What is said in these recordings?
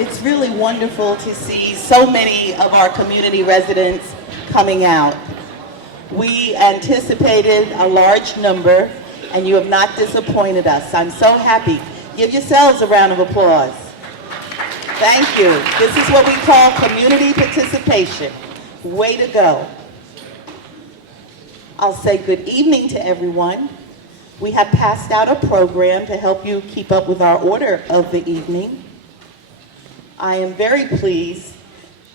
It's really wonderful to see so many of our community residents coming out. We anticipated a large number, and you have not disappointed us. I'm so happy. Give yourselves a round of applause. Thank you. This is what we call community participation. Way to go. I'll say good evening to everyone. We have passed out a program to help you keep up with our order of the evening. I am very pleased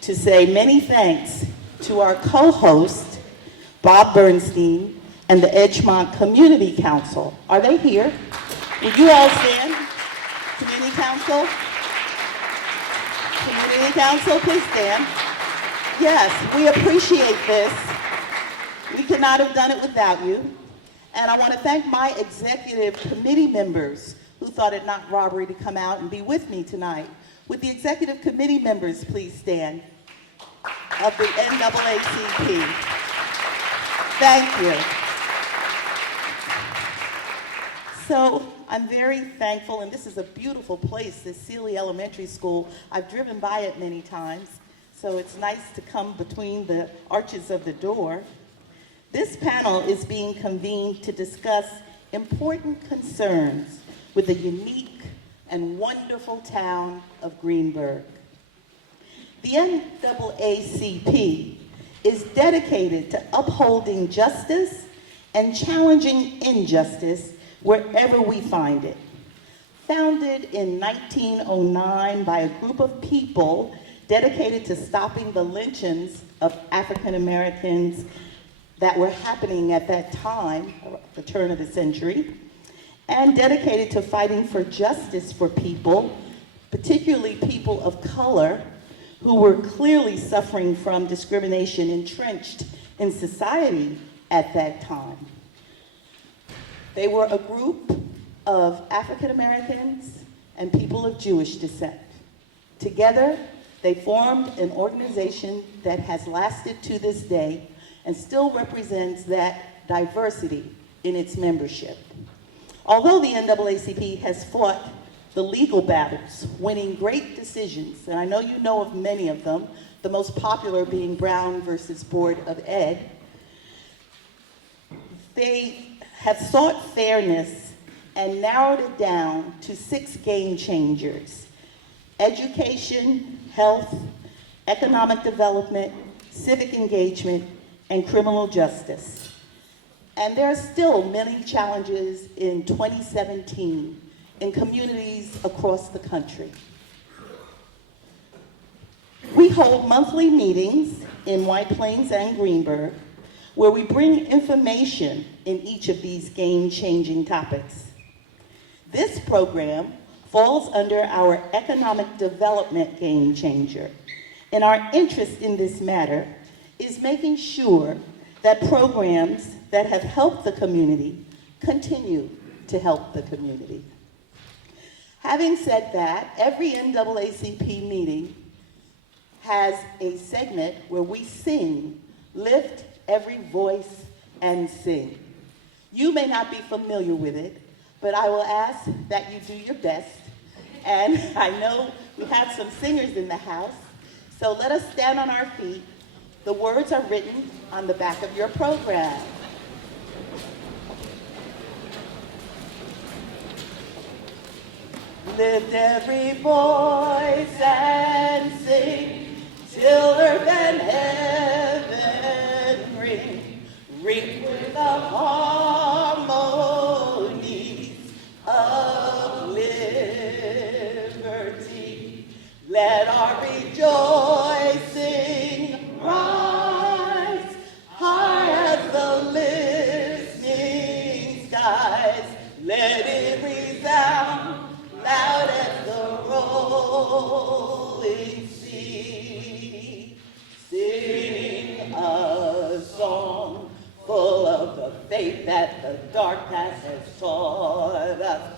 to say many thanks to our co-host, Bob Bernstein, and the Edgemont Community Council. Are they here? Would you all stand? Community Council? Community Council, please stand. Yes, we appreciate this. We could not have done it without you. And I want to thank my executive committee members who thought it not robbery to come out and be with me tonight. Would the executive committee members please stand of the NAACP? Thank you. So I'm very thankful, and this is a beautiful place, this Sealy Elementary School. I've driven by it many times, so it's nice to come between the arches of the door. This panel is being convened to discuss important concerns with the unique and wonderful town of Greenburgh. The NAACP is dedicated to upholding justice and challenging injustice wherever we find it. Founded in 1909 by a group of people dedicated to stopping the lynchings of African Americans that were happening at that time, the turn of the century, and dedicated to fighting for justice for people, particularly people of color, who were clearly suffering from discrimination entrenched in society at that time. They were a group of African Americans and people of Jewish descent. Together, they formed an organization that has lasted to this day and still represents that diversity in its membership. Although the NAACP has fought the legal battles, winning great decisions, and I know you know of many of them, the most popular being Brown versus Board of Ed, they have sought fairness and narrowed it down to 6 game changers: education, health, economic development, civic engagement, and criminal justice. And there are still many challenges in 2017 in communities across the country. We hold monthly meetings in White Plains and Greenburgh where we bring information in each of these game-changing topics. This program falls under our economic development game changer, and our interest in this matter is making sure that programs that have helped the community continue to help the community. Having said that, every NAACP meeting has a segment where we sing, lift every voice and sing. You may not be familiar with it, but I will ask that you do your best. And I know we have some singers in the house, so let us stand on our feet. The words are written on the back of your program. Lift every voice and sing till earth and heaven ring with the harmonies of liberty. Let our rejoicing rise high as the listening skies. Let it resound loud as the rolling sea. Sing a song full of the faith that the dark past has taught us.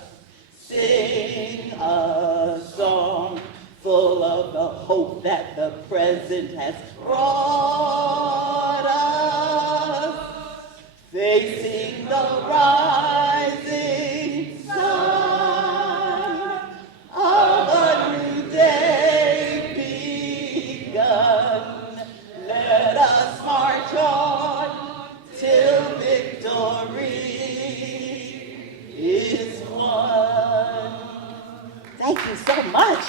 Sing a song full of the hope that the present has brought us. Facing the rising sun of a new day. Thank you so much.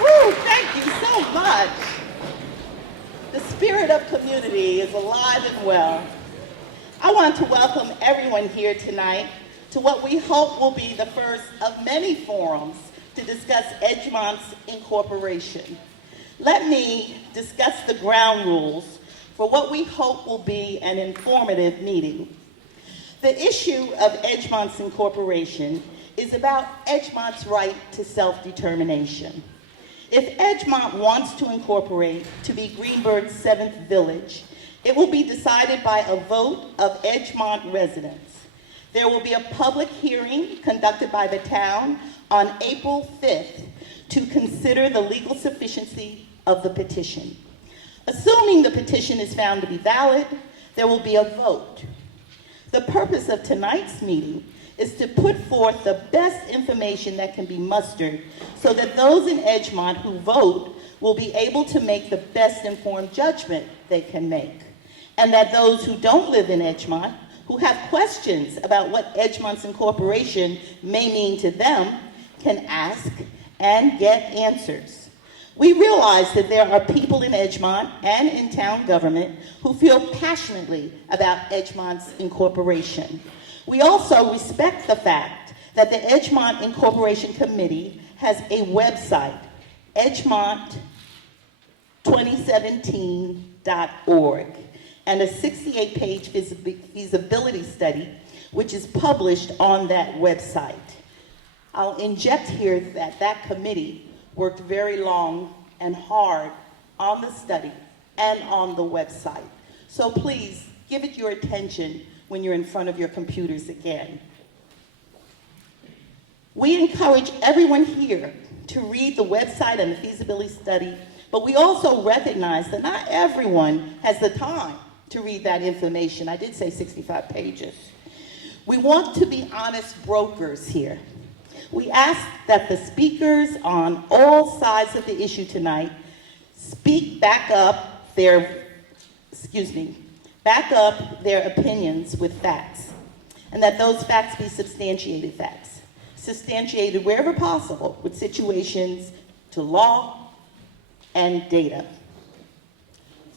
Woo, thank you so much. The spirit of community is alive and well. I want to welcome everyone here tonight to what we hope will be the first of many forums to discuss Edgemont's incorporation. Let me discuss the ground rules for what we hope will be an informative meeting. The issue of Edgemont's incorporation is about Edgemont's right to self-determination. If Edgemont wants to incorporate to be Greenberg's 7th village, it will be decided by a vote of Edgemont residents. There will be a public hearing conducted by the town on April 5th to consider the legal sufficiency of the petition. Assuming the petition is found to be valid, there will be a vote. The purpose of tonight's meeting is to put forth the best information that can be mustered so that those in Edgemont who vote will be able to make the best informed judgment they can make. And that those who don't live in Edgemont, who have questions about what Edgemont's incorporation may mean to them, can ask and get answers. We realize that there are people in Edgemont and in town government who feel passionately about Edgemont's incorporation. We also respect the fact that the Edgemont Incorporation Committee has a website, edgemont2017.org, and a 68-page feasibility study, which is published on that website. I'll inject here that that committee worked very long and hard on the study and on the website. So please give it your attention when you're in front of your computers again. We encourage everyone here to read the website and the feasibility study, but we also recognize that not everyone has the time to read that information. I did say 65 pages. We want to be honest brokers here. We ask that the speakers on all sides of the issue tonight back up their opinions with facts, and that those facts be substantiated facts, substantiated wherever possible with situations to law and data.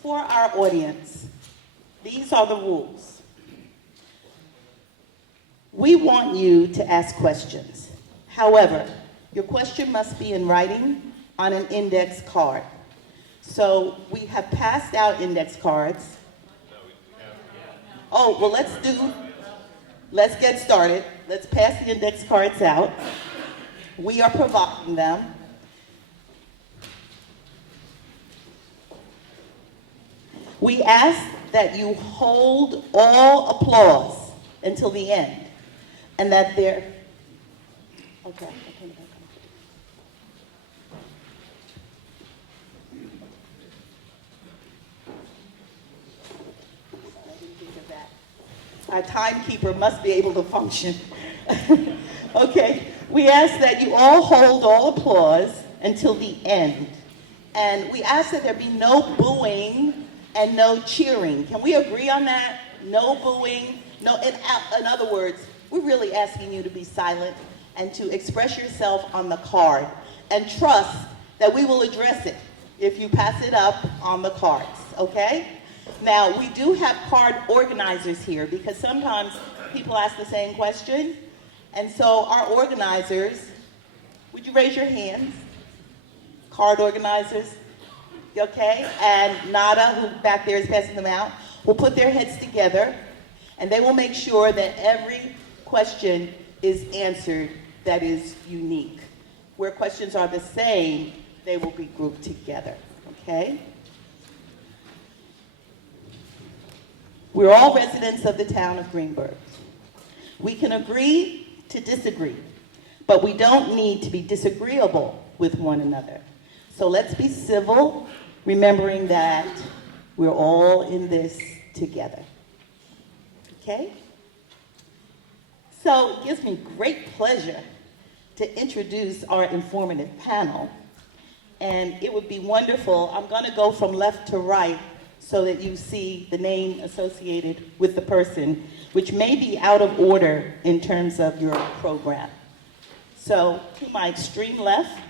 For our audience, these are the rules. We want you to ask questions. However, your question must be in writing on an index card. So we have passed out index cards. Oh, well, let's get started. Let's pass the index cards out. We are providing them. We ask that you hold all applause until the end, and that there, okay. Our timekeeper must be able to function. Okay, we ask that you all hold all applause until the end. And we ask that there be no booing and no cheering. Can we agree on that? No booing, no, in other words, we're really asking you to be silent and to express yourself on the card and trust that we will address it if you pass it up on the cards, okay? Now, we do have card organizers here because sometimes people ask the same question. And so our organizers, would you raise your hands? Card organizers, okay? And Nada, who back there is passing them out, will put their heads together and they will make sure that every question is answered that is unique. Where questions are the same, they will be grouped together, okay? We're all residents of the town of Greenberg. We can agree to disagree, but we don't need to be disagreeable with one another. So let's be civil, remembering that we're all in this together. Okay? So it gives me great pleasure to introduce our informative panel. And it would be wonderful, I'm gonna go from left to right so that you see the name associated with the person, which may be out of order in terms of your program. So to my extreme left,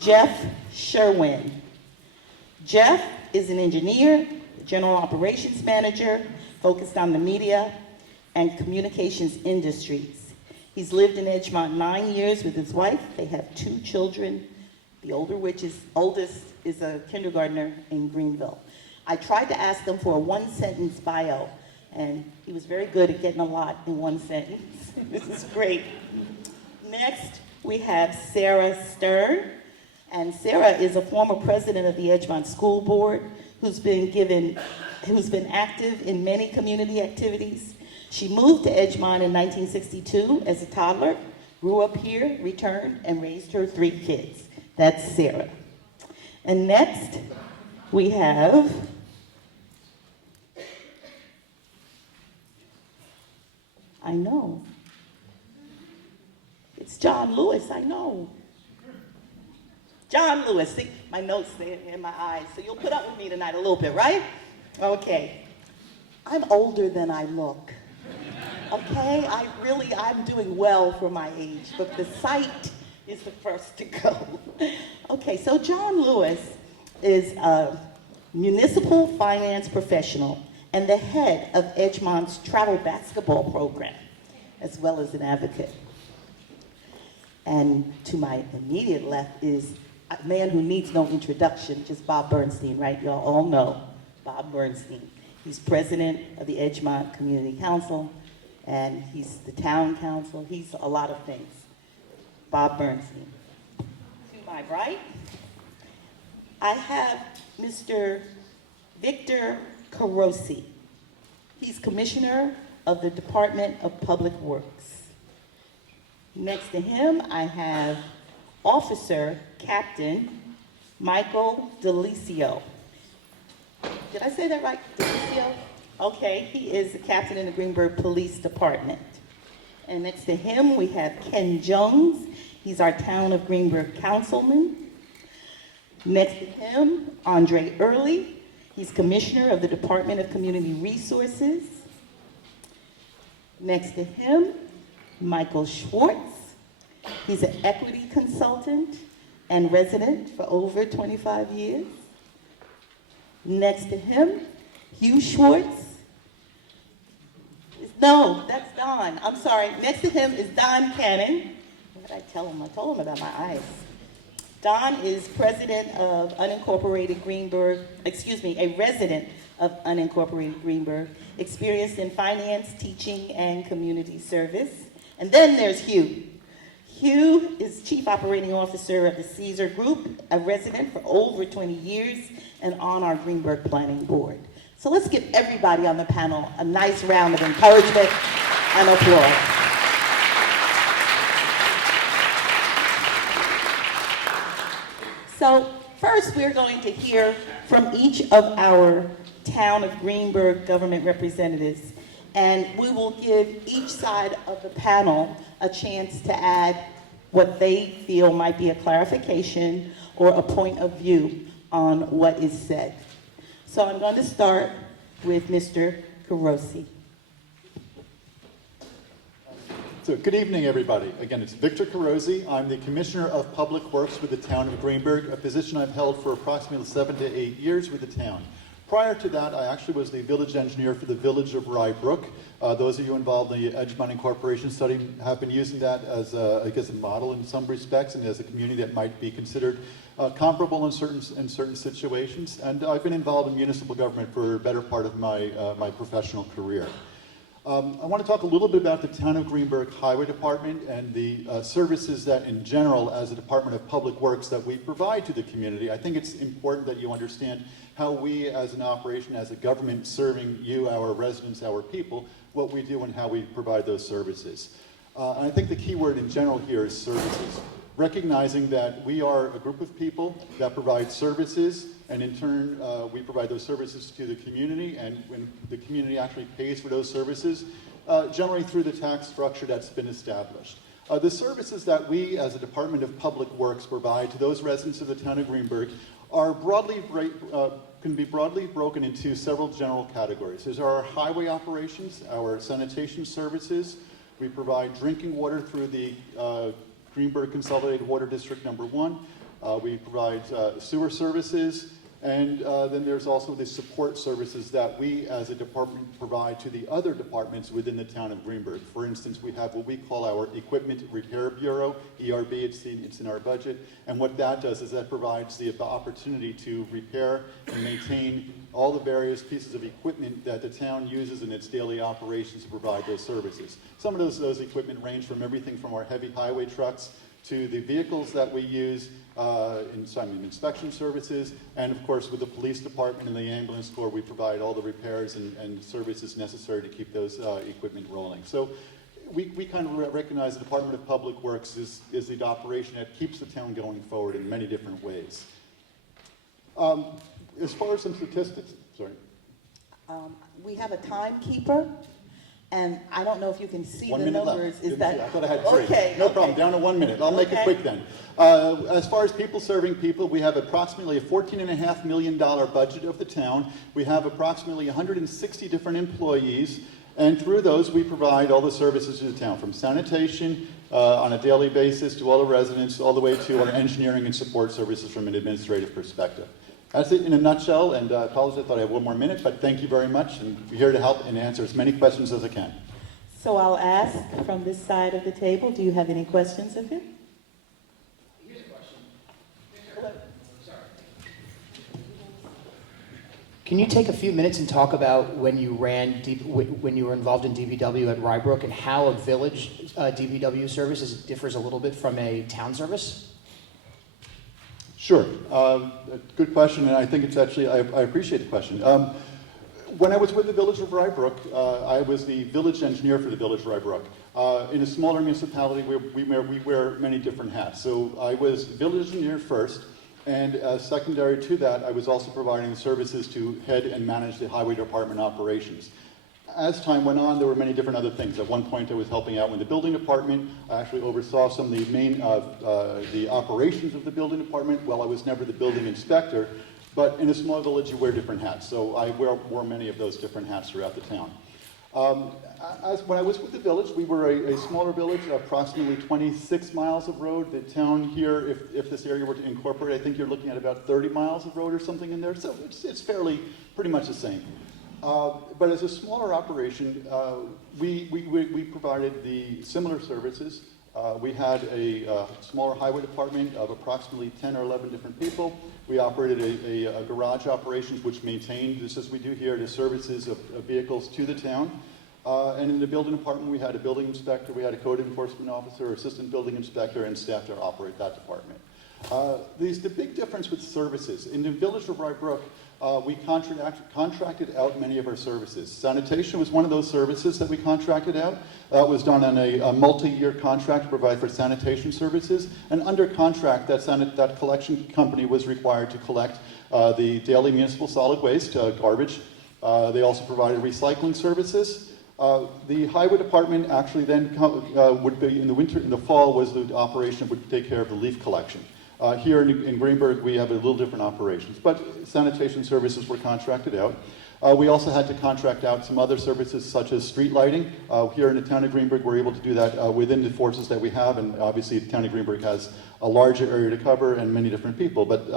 Jeff Sherwin. Jeff is an engineer, general operations manager, focused on the media and communications industries. He's lived in Edgemont 9 years with his wife. They have 2 children. The oldest is a kindergartner in Greenville. I tried to ask him for a 1-sentence bio, and he was very good at getting a lot in 1 sentence. This is great. Next, we have Sarah Stern. And Sarah is a former president of the Edgemont School Board who's been active in many community activities. She moved to Edgemont in 1962 as a toddler, grew up here, returned, and raised her 3 kids. That's Sarah. And next, we have I know. It's John Lewis, I know. John Lewis, see, my notes in my eyes, so you'll put up with me tonight a little bit, right? Okay. I'm older than I look. Okay, I'm doing well for my age, but the sight is the first to go. Okay, so John Lewis is a municipal finance professional and the head of Edgemont's travel basketball program, as well as an advocate. And to my immediate left is a man who needs no introduction, just Bob Bernstein, right? Y'all all know Bob Bernstein. He's president of the Edgemont Community Council, and he's the town council. He's a lot of things. Bob Bernstein. To my right, I have Mr. Victor Carosi. He's commissioner of the Department of Public Works. Next to him, I have Officer Captain Michael DeLisio. Did I say that right? DeLisio? Okay, he is the captain in the Greenburgh Police Department. And next to him, we have Ken Jones. He's our town of Greenburgh councilman. Next to him, Andre Early. He's commissioner of the Department of Community Resources. Next to him, Michael Schwartz. He's an equity consultant and resident for over 25 years. Next to him, Hugh Schwartz. No, that's Don. I'm sorry. Next to him is Don Cannon. What did I tell him? I told him about my eyes. Don is president of unincorporated Greenburgh, a resident of unincorporated Greenburgh, experienced in finance, teaching, and community service. And then there's Hugh. Hugh is Chief Operating Officer of the Caesar Group, a resident for over 20 years, and on our Greenburgh Planning Board. So let's give everybody on the panel a nice round of encouragement and applause. So first we're going to hear from each of our town of Greenburgh government representatives, and we will give each side of the panel a chance to add what they feel might be a clarification or a point of view on what is said. So I'm going to start with Mr. Carosi. So good evening, everybody. Again, it's Victor Carosi. I'm the Commissioner of Public Works with the town of Greenburgh, a position I've held for approximately 7 to 8 years with the town. Prior to that, I actually was the village engineer for the village of Rybrook. Those of you involved in the Edgemont Incorporation study have been using that as, a model in some respects and as a community that might be considered comparable in certain situations. And I've been involved in municipal government for a better part of my professional career. I want to talk a little bit about the Town of Greenburgh Highway Department and the services that in general as a Department of Public Works that we provide to the community. I think it's important that you understand how we as an operation, as a government serving you, our residents, our people, what we do and how we provide those services. And I think the key word in general here is services. Recognizing that we are a group of people that provide services, and in turn, we provide those services to the community, and when the community actually pays for those services, generally through the tax structure that's been established. The services that we, as a Department of Public Works, provide to those residents of the town of Greenburgh are can be broadly broken into several general categories. There's our highway operations, our sanitation services. We provide drinking water through the Greenberg Consolidated Water District Number 1. We provide sewer services, and then there's also the support services that we as a department provide to the other departments within the town of Greenberg. For instance, we have what we call our Equipment Repair Bureau, ERB, it's in our budget, and what that does is that provides the opportunity to repair and maintain all the various pieces of equipment that the town uses in its daily operations to provide those services. Some of those equipment range from everything from our heavy highway trucks to the vehicles that we use in inspection services, and of course with the police department and the ambulance corps, we provide all the repairs and services necessary to keep those equipment rolling. So we kind of recognize the Department of Public Works is the operation that keeps the town going forward in many different ways. As far as some statistics, sorry. We have a timekeeper, and I don't know if you can see 1 the minute numbers. left. Is that I thought I had 3. Okay? No okay. problem. Down to 1 minute. I'll make it Okay. quick then. As far as people serving people, we have approximately a $14.5 million budget of the town. We have approximately 160 different employees, and through those we provide all the services to the town, from sanitation on a daily basis to all the residents, all the way to our engineering and support services from an administrative perspective. That's it in a nutshell, and I apologize, I thought I had 1 more minute, but thank you very much, and we're here to help and answer as many questions as I can. So I'll ask from this side of the table, do you have any questions of him? Here's a question. Sorry. Can you take a few minutes and talk about when you when you were involved in DPW at Rybrook, and how a village DPW service differs a little bit from a town service? Sure. Good question, and I think it's actually, I appreciate the question. When I was with the Village of Rybrook, I was the village engineer for the Village of Rybrook. In a smaller municipality, we wear many different hats. So I was village engineer first, and secondary to that, I was also providing services to head and manage the highway department operations. As time went on, there were many different other things. At one point, I was helping out in the building department. I actually oversaw some of the main the operations of the building department. Well, I was never the building inspector, but in a small village, you wear different hats. So I wore many of those different hats throughout the town. When I was with the village, we were a smaller village, approximately 26 miles of road. The town here, if this area were to incorporate, I think you're looking at about 30 miles of road or something in there. So it's fairly pretty much the same. But as a smaller operation, we provided the similar services. We had a smaller highway department of approximately 10 or 11 different people. We operated a garage operations which maintained, just as we do here, the services of vehicles to the town. And in the building department, we had a building inspector, we had a code enforcement officer, assistant building inspector, and staff to operate that department. The big difference with services, in the village of Rybrook, we contracted out many of our services. Sanitation was one of those services that we contracted out. That was done on a multi-year contract to provide for sanitation services. And under contract, that collection company was required to collect the daily municipal solid waste, garbage. They also provided recycling services. The highway department actually then would be, in the fall, was the operation that would take care of the leaf collection. Here in Greenberg, we have a little different operations, but sanitation services were contracted out. We also had to contract out some other services such as street lighting. Here in the town of Greenberg, we're able to do that within the forces that we have, and obviously the town of Greenberg has a larger area to cover and many different people, but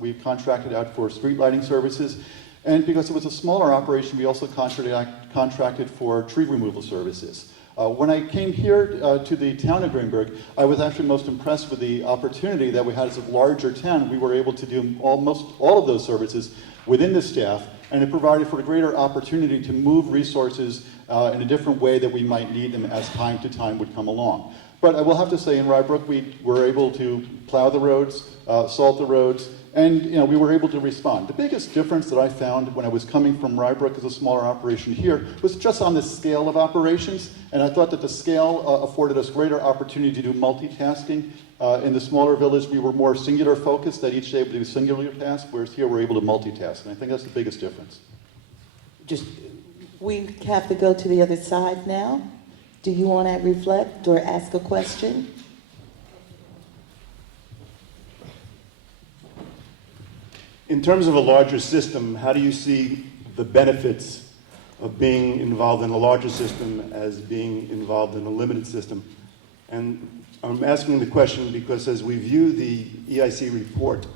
we contracted out for street lighting services. And because it was a smaller operation, we also contracted for tree removal services. When I came here to the town of Greenberg, I was actually most impressed with the opportunity that we had as a larger town. We were able to do almost all of those services within the staff, and it provided for a greater opportunity to move resources in a different way that we might need them as time to time would come along. But I will have to say, in Rybrook, we were able to plow the roads, salt the roads, and we were able to respond. The biggest difference that I found when I was coming from Rybrook as a smaller operation here was just on the scale of operations, and I thought that the scale afforded us greater opportunity to do multitasking. In the smaller village, we were more singular focused, that each day we do a singular task, whereas here we're able to multitask, and I think that's the biggest difference. We have to go to the other side now. Do you want to reflect or ask a question? In terms of a larger system, how do you see the benefits of being involved in a larger system as being involved in a limited system? And I'm asking the question because as we view the EIC report,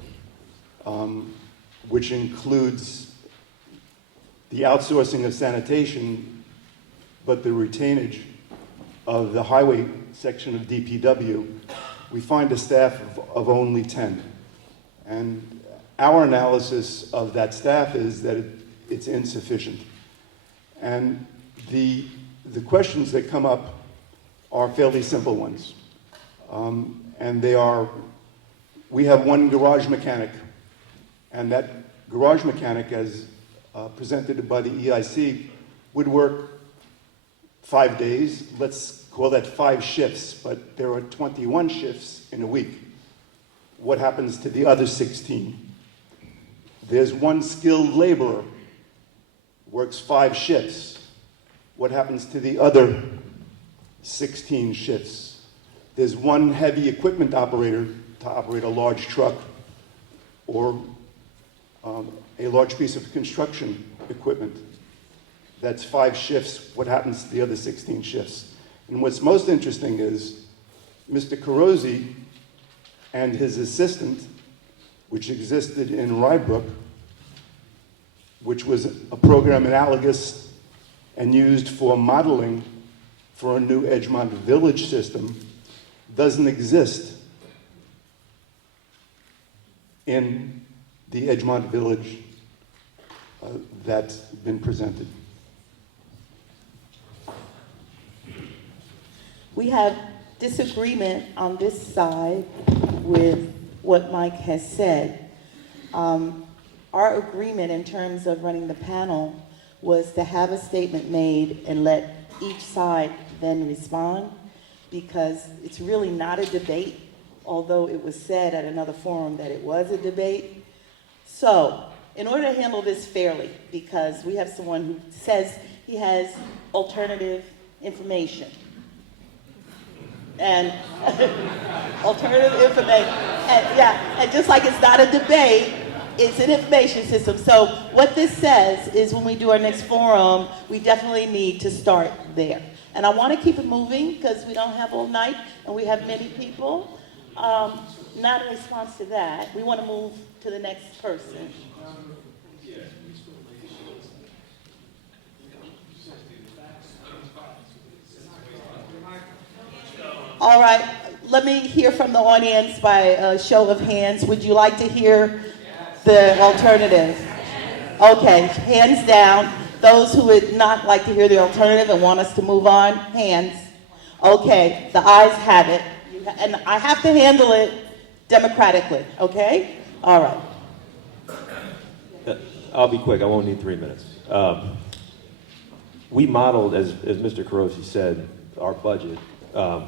which includes the outsourcing of sanitation, but the retainage of the highway section of DPW, we find a staff of only 10. And our analysis of that staff is that it's insufficient. And the questions that come up are fairly simple ones. And they are, we have one garage mechanic, and that garage mechanic, as presented by the EIC, would work 5 days. Let's call that 5 shifts, but there are 21 shifts in a week. What happens to the other 16? There's one skilled laborer, works 5 shifts. What happens to the other 16 shifts? There's one heavy equipment operator to operate a large truck or a large piece of construction equipment. That's 5 shifts. What happens to the other 16 shifts? And what's most interesting is Mr. Carosi and his assistant, which existed in Rybrook, which was a program analogous and used for modeling for a new Edgemont Village system, doesn't exist in the Edgemont Village that's been presented. We have disagreement on this side with what Mike has said. Our agreement in terms of running the panel was to have a statement made and let each side then respond, because it's really not a debate, although it was said at another forum that it was a debate. So, in order to handle this fairly, because we have someone who says he has alternative information, and alternative information, and just like it's not a debate, it's an information system. So what this says is when we do our next forum, we definitely need to start there. And I want to keep it moving because we don't have all night and we have many people. Not in response to that, we want to move to the next person. All right, let me hear from the audience by a show of hands. Would you like to hear the alternative? Okay, hands down. Those who would not like to hear the alternative and want us to move on, hands. Okay, the ayes have it. And I have to handle it democratically, okay? All right. I'll be quick, I won't need 3 minutes. We modeled, as Mr. Carosi said, our budget,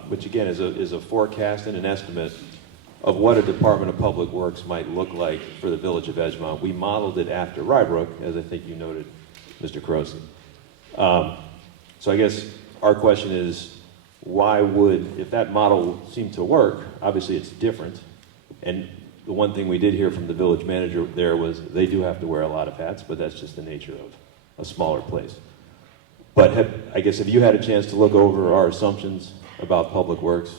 which again is a forecast and an estimate of what a Department of Public Works might look like for the Village of Edgemont. We modeled it after Rybrook, as I think you noted, Mr. Carosi. So I guess our question is, why would, if that model seemed to work, obviously it's different, and the one thing we did hear from the village manager there was they do have to wear a lot of hats, but that's just the nature of a smaller place. But I guess if you had a chance to look over our assumptions about Public Works,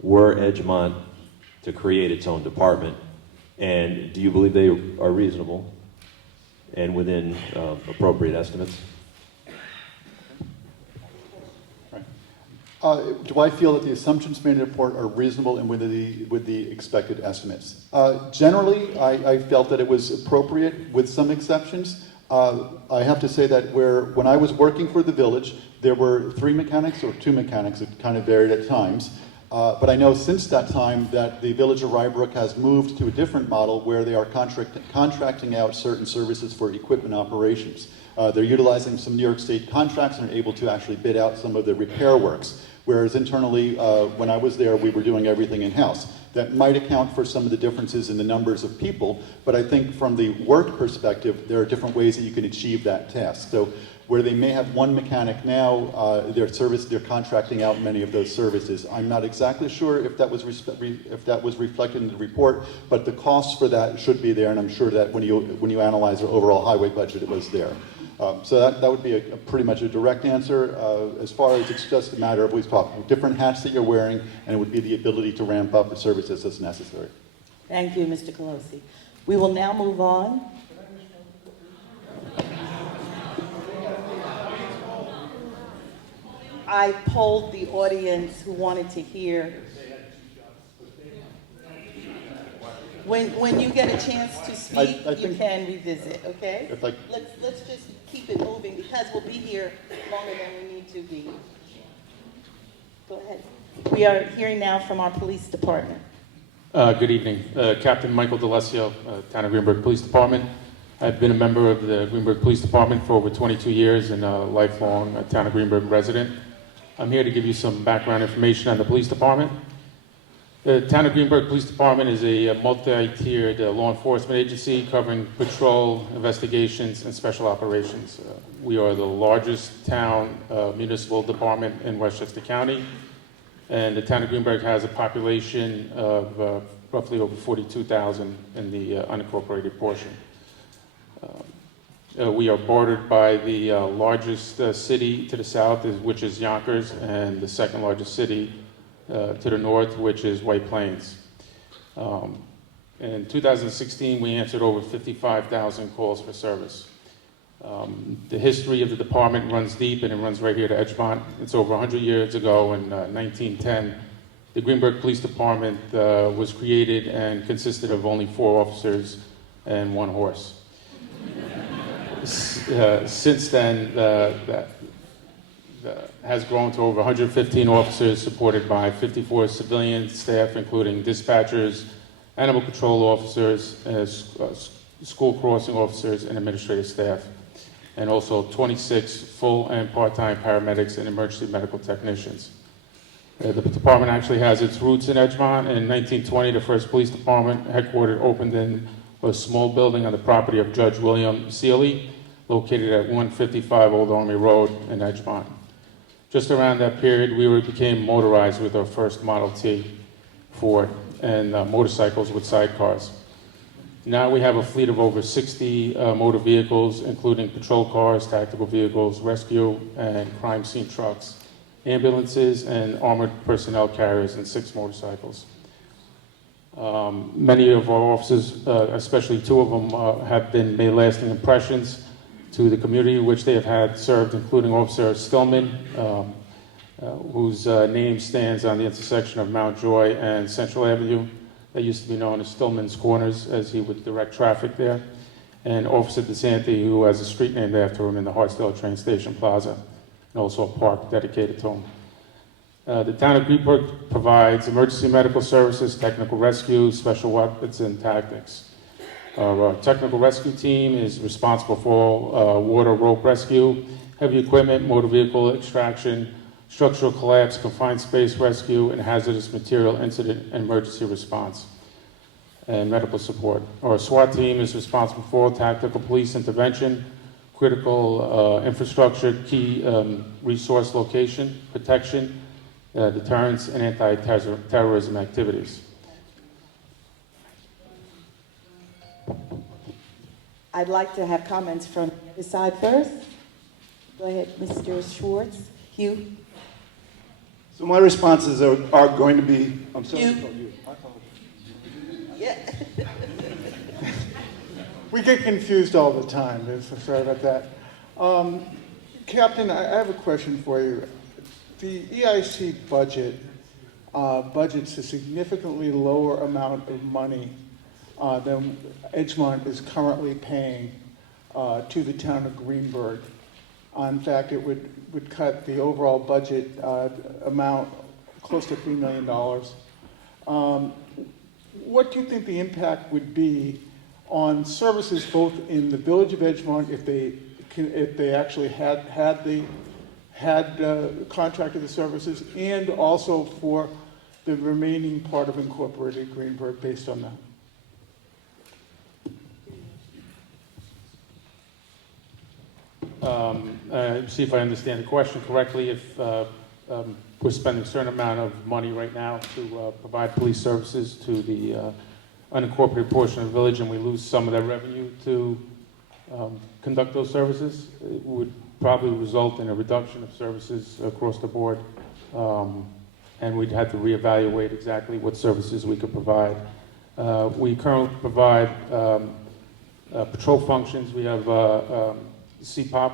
were Edgemont to create its own department, and do you believe they are reasonable and within appropriate estimates? Do I feel that the assumptions made in the report are reasonable and with the expected estimates? Generally, I felt that it was appropriate with some exceptions. I have to say that when I was working for the village, there were 3 mechanics or 2 mechanics. It kind of varied at times. But I know since that time that the village of Rybrook has moved to a different model where they are contracting out certain services for equipment operations. They're utilizing some New York State contracts and are able to actually bid out some of the repair works. Whereas internally, when I was there, we were doing everything in-house. That might account for some of the differences in the numbers of people, but I think from the work perspective, there are different ways that you can achieve that task. So where they may have 1 mechanic now, they're contracting out many of those services. I'm not exactly sure if that was reflected in the report, but the costs for that should be there, and I'm sure that when you analyze the overall highway budget, it was there. So that would be a pretty much a direct answer. As far as it's just a matter of we've talked different hats that you're wearing, and it would be the ability to ramp up the services as necessary. Thank you, Mr. Colosi. We will now move on. I polled the audience who wanted to hear. When you get a chance to speak, I you think- can revisit, okay? If I- Let's just keep it moving because we'll be here longer than we need to be. Go ahead. We are hearing now from our police department. Good evening. Captain Michael DeLessio, Town of Greenberg Police Department. I've been a member of the Greenberg Police Department for over 22 years and a lifelong Town of Greenberg resident. I'm here to give you some background information on the police department. The Town of Greenberg Police Department is a multi-tiered law enforcement agency covering patrol, investigations, and special operations. We are the largest town municipal department in Westchester County, and the Town of Greenberg has a population of roughly over 42,000 in the unincorporated portion. We are bordered by the largest city to the south, which is Yonkers, and the second largest city to the north, which is White Plains. In 2016, we answered over 55,000 calls for service. The history of the department runs deep, and it runs right here to Edgemont. It's over 100 years ago, in 1910, the Greenberg Police Department was created and consisted of only 4 officers and 1 horse. Since then, that has grown to over 115 officers, supported by 54 civilian staff, including dispatchers, animal control officers, school crossing officers, and administrative staff, and also 26 full and part-time paramedics and emergency medical technicians. The department actually has its roots in Edgemont. In 1920, the first police department headquartered opened in a small building on the property of Judge William Seeley, located at 155 Old Army Road in Edgemont. Just around that period, we became motorized with our first Model T Ford and motorcycles with sidecars. Now we have a fleet of over 60 motor vehicles, including patrol cars, tactical vehicles, rescue and crime scene trucks, ambulances, and armored personnel carriers, and 6 motorcycles. Many of our officers, especially 2 of them, have made lasting impressions to the community which they have had served, including Officer Stillman, whose name stands on the intersection of Mount Joy and Central Avenue. That used to be known as Stillman's Corners, as he would direct traffic there. And Officer DeSanti, who has a street named after him in the Hartsdale train station plaza, and also a park dedicated to him. The Town of Greenberg provides emergency medical services, technical rescue, special weapons, and tactics. Our technical rescue team is responsible for water rope rescue, heavy equipment, motor vehicle extraction, structural collapse, confined space rescue, and hazardous material incident and emergency response, and medical support. Our SWAT team is responsible for tactical police intervention, critical infrastructure, key resource location, protection, deterrence, and anti-terrorism activities. I'd like to have comments from the other side first. Go ahead, Mr. Schwartz. Hugh? So my responses are going to be, I'm sorry. You. Oh, you. I apologize. Yeah. We get confused all the time, so sorry about that. Captain, I have a question for you. The EIC budget budgets a significantly lower amount of money than Edgemont is currently paying to the town of Greenberg. In fact, it would cut the overall budget amount close to $3 million. What do you think the impact would be on services both in the village of Edgemont if they actually had contracted the services, and also for the remaining part of Incorporated Greenberg based on that? See if I understand the question correctly. If we're spending a certain amount of money right now to provide police services to the unincorporated portion of the village, and we lose some of that revenue to conduct those services. It would probably result in a reduction of services across the board, and we'd have to reevaluate exactly what services we could provide. We currently provide patrol functions. We have CPOP,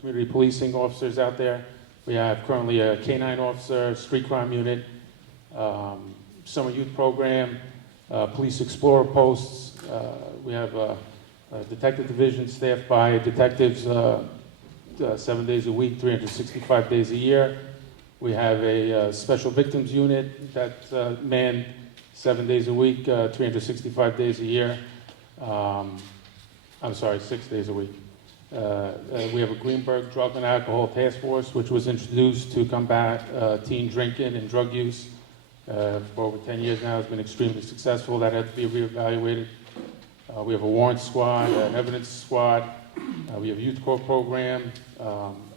community policing officers out there. We have currently a K-9 officer, street crime unit, summer youth program, police explorer posts. We have a detective division staffed by detectives 7 days a week, 365 days a year. We have a special victims unit that's manned 7 days a week, 365 days a year. I'm sorry, 6 days a week. We have a Greenberg Drug and Alcohol Task Force, which was introduced to combat teen drinking and drug use. For over 10 years now, has been extremely successful. That had to be reevaluated. We have a warrant squad, an evidence squad. We have a youth corps program,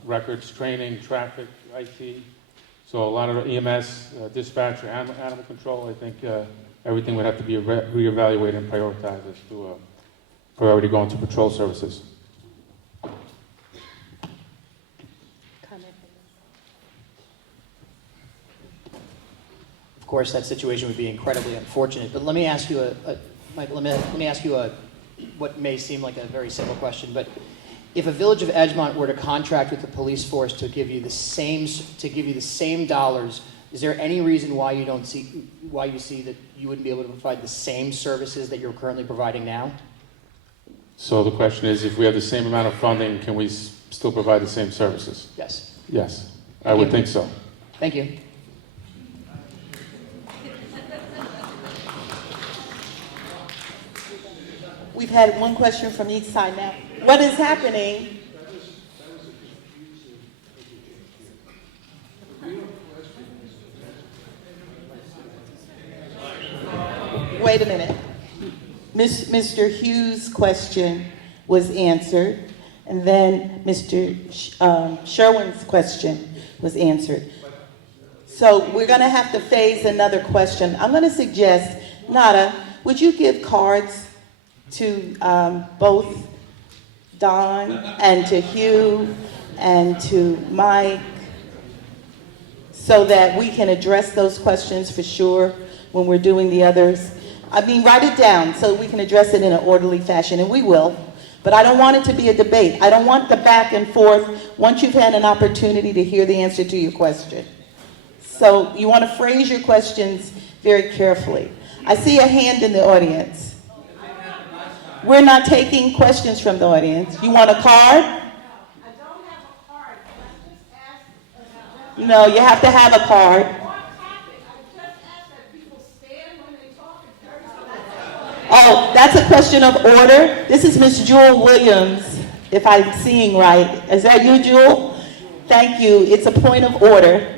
records, training, traffic, IT. So a lot of EMS, dispatcher, animal control. I think everything would have to be reevaluated and prioritized as to priority going to patrol services. Of course, that situation would be incredibly unfortunate. But let me ask you Michael, let me ask you what may seem like a very simple question. But if a village of Edgemont were to contract with the police force to give you the same dollars, is there any reason why you see that you wouldn't be able to provide the same services that you're currently providing now? So the question is, if we have the same amount of funding, can we still provide the same services? Yes. Yes, I would think so. Thank you. We've had one question from each side now. What is happening? Wait a minute. Mr. Hughes' question was answered, and then Mr. Sherwin's question was answered. So we're going to have to phase another question. I'm going to suggest, Nada, would you give cards to both Don and to Hugh and to Mike so that we can address those questions for sure when we're doing the others? I mean, write it down so we can address it in an orderly fashion, and we will. But I don't want it to be a debate. I don't want the back and forth once you've had an opportunity to hear the answer to your question. So you want to phrase your questions very carefully. I see a hand in the audience. We're not taking questions from the audience. You want a card? I don't have a card. I just asked. No, you have to have a card. What topic? I just asked that people stand when they talk and Oh, that's a question of order. This is Miss Jewel Williams, if I'm seeing right. Is that you, Jewel? Thank you. It's a point of order.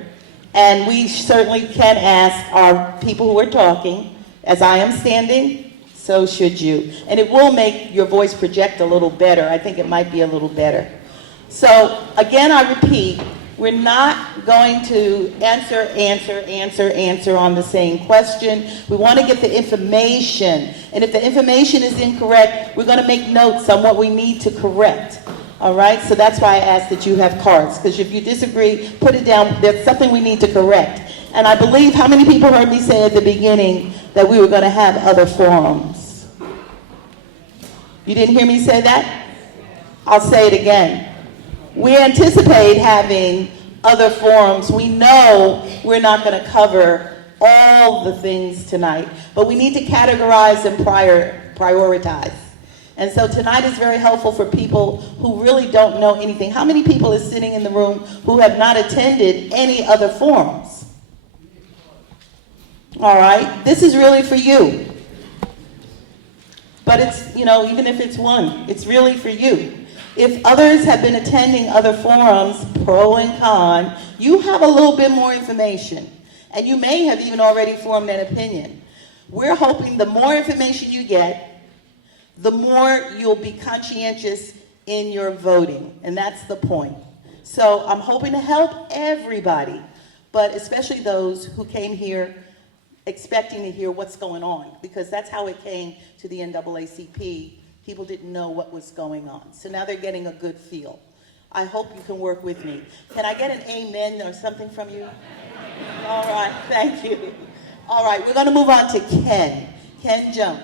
And we certainly can ask our people who are talking, as I am standing, so should you. And it will make your voice project a little better. I think it might be a little better. So again, I repeat, we're not going to answer on the same question. We want to get the information. And if the information is incorrect, we're going to make notes on what we need to correct. All right? So that's why I ask that you have cards. Because if you disagree, put it down. There's something we need to correct. And I believe, how many people heard me say at the beginning that we were going to have other forums? You didn't hear me say that? I'll say it again. We anticipate having other forums. We know we're not going to cover all the things tonight, but we need to categorize and prioritize. And so tonight is very helpful for people who really don't know anything. How many people is sitting in the room who have not attended any other forums? All right, this is really for you. But it's, even if it's one, it's really for you. If others have been attending other forums, pro and con, you have a little bit more information. And you may have even already formed an opinion. We're hoping the more information you get, the more you'll be conscientious in your voting. And that's the point. So I'm hoping to help everybody, but especially those who came here expecting to hear what's going on, because that's how it came to the NAACP People didn't know what was going on. So now they're getting a good feel. I hope you can work with me. Can I get an amen or something from you? All right, thank you. All right, we're going to move on to Ken. Ken Jones.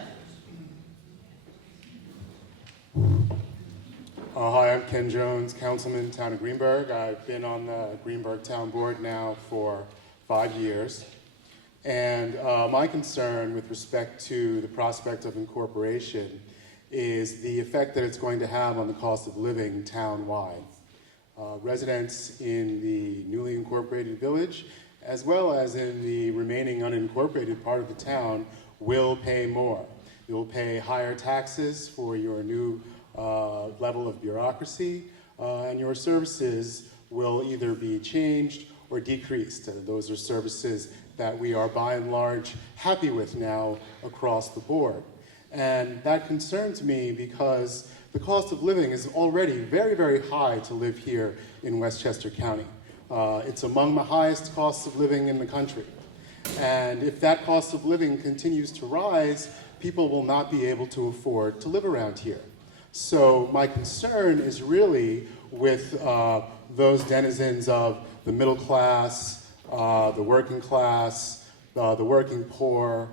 Hi, I'm Ken Jones, Councilman, Town of Greenberg. I've been on the Greenberg Town Board now for 5 years. And my concern with respect to the prospect of incorporation is the effect that it's going to have on the cost of living town-wide. Residents in the newly incorporated village, as well as in the remaining unincorporated part of the town, will pay more. You'll pay higher taxes for your new level of bureaucracy, and your services will either be changed or decreased. Those are services that we are by and large happy with now across the board. And that concerns me because the cost of living is already very, very high to live here in Westchester County. It's among the highest costs of living in the country. And if that cost of living continues to rise, people will not be able to afford to live around here. So my concern is really with those denizens of the middle class, the working class, the working poor,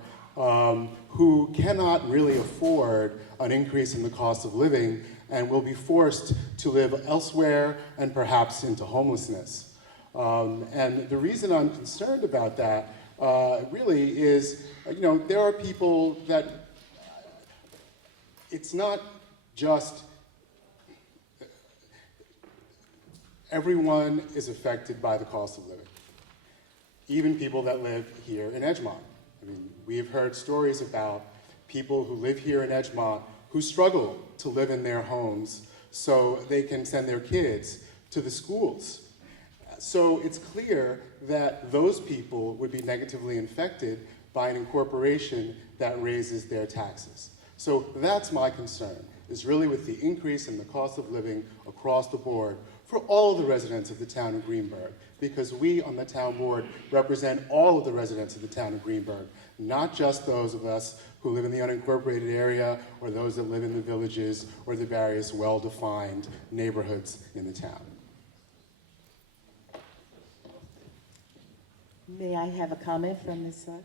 who cannot really afford an increase in the cost of living and will be forced to live elsewhere and perhaps into homelessness. And the reason I'm concerned about that really is, there are people that it's not just everyone is affected by the cost of living, even people that live here in Edgemont. I mean, we've heard stories about people who live here in Edgemont who struggle to live in their homes so they can send their kids to the schools. So it's clear that those people would be negatively affected by an incorporation that raises their taxes. So that's my concern, is really with the increase in the cost of living across the board for all of the residents of the town of Greenberg, because we on the town board represent all of the residents of the town of Greenberg, not just those of us who live in the unincorporated area or those that live in the villages or the various well-defined neighborhoods in the town. May I have a comment from this side?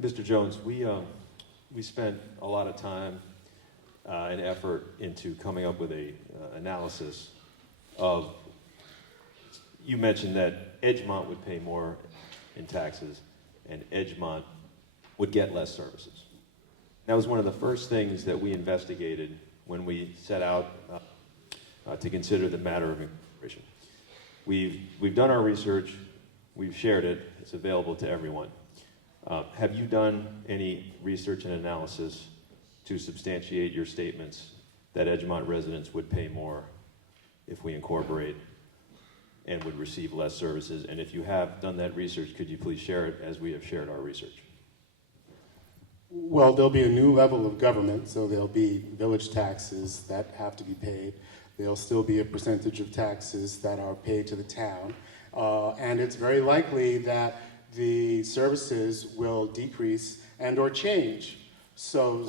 Mr. Jones, we spent a lot of time and effort into coming up with a analysis of, you mentioned that Edgemont would pay more in taxes and Edgemont would get less services. That was one of the first things that we investigated when we set out to consider the matter of incorporation. We've done our research, we've shared it, it's available to everyone. Have you done any research and analysis to substantiate your statements that Edgemont residents would pay more if we incorporate and would receive less services? And if you have done that research, could you please share it as we have shared our research? Well, there'll be a new level of government, so there'll be village taxes that have to be paid. There'll still be a percentage of taxes that are paid to the town. And it's very likely that the services will decrease and or change. So,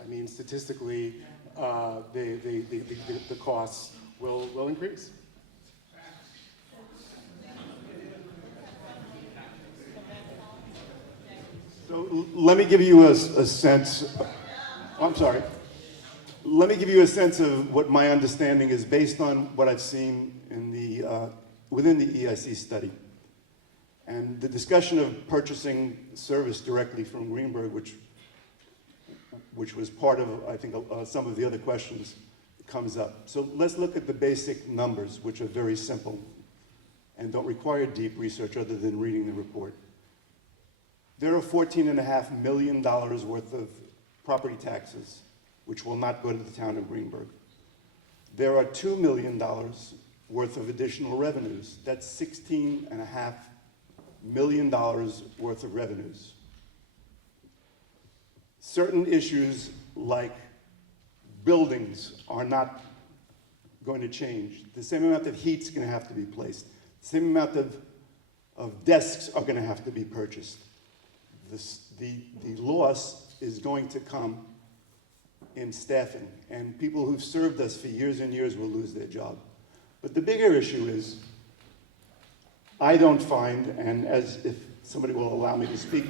I mean, statistically, the costs will increase. So let me give you a sense. I'm sorry. Let me give you a sense of what my understanding is based on what I've seen in the within the EIC study. And the discussion of purchasing service directly from Greenberg, which was part of, I think, some of the other questions comes up. So let's look at the basic numbers, which are very simple and don't require deep research other than reading the report. There are $14.5 million worth of property taxes, which will not go to the town of Greenberg. There are $2 million worth of additional revenues. That's $16.5 million worth of revenues. Certain issues like buildings are not going to change. The same amount of heat's going to have to be placed. The same amount of of desks are going to have to be purchased. The loss is going to come in staffing, and people who've served us for years and years will lose their job. But the bigger issue is, I don't find, and as if somebody will allow me to speak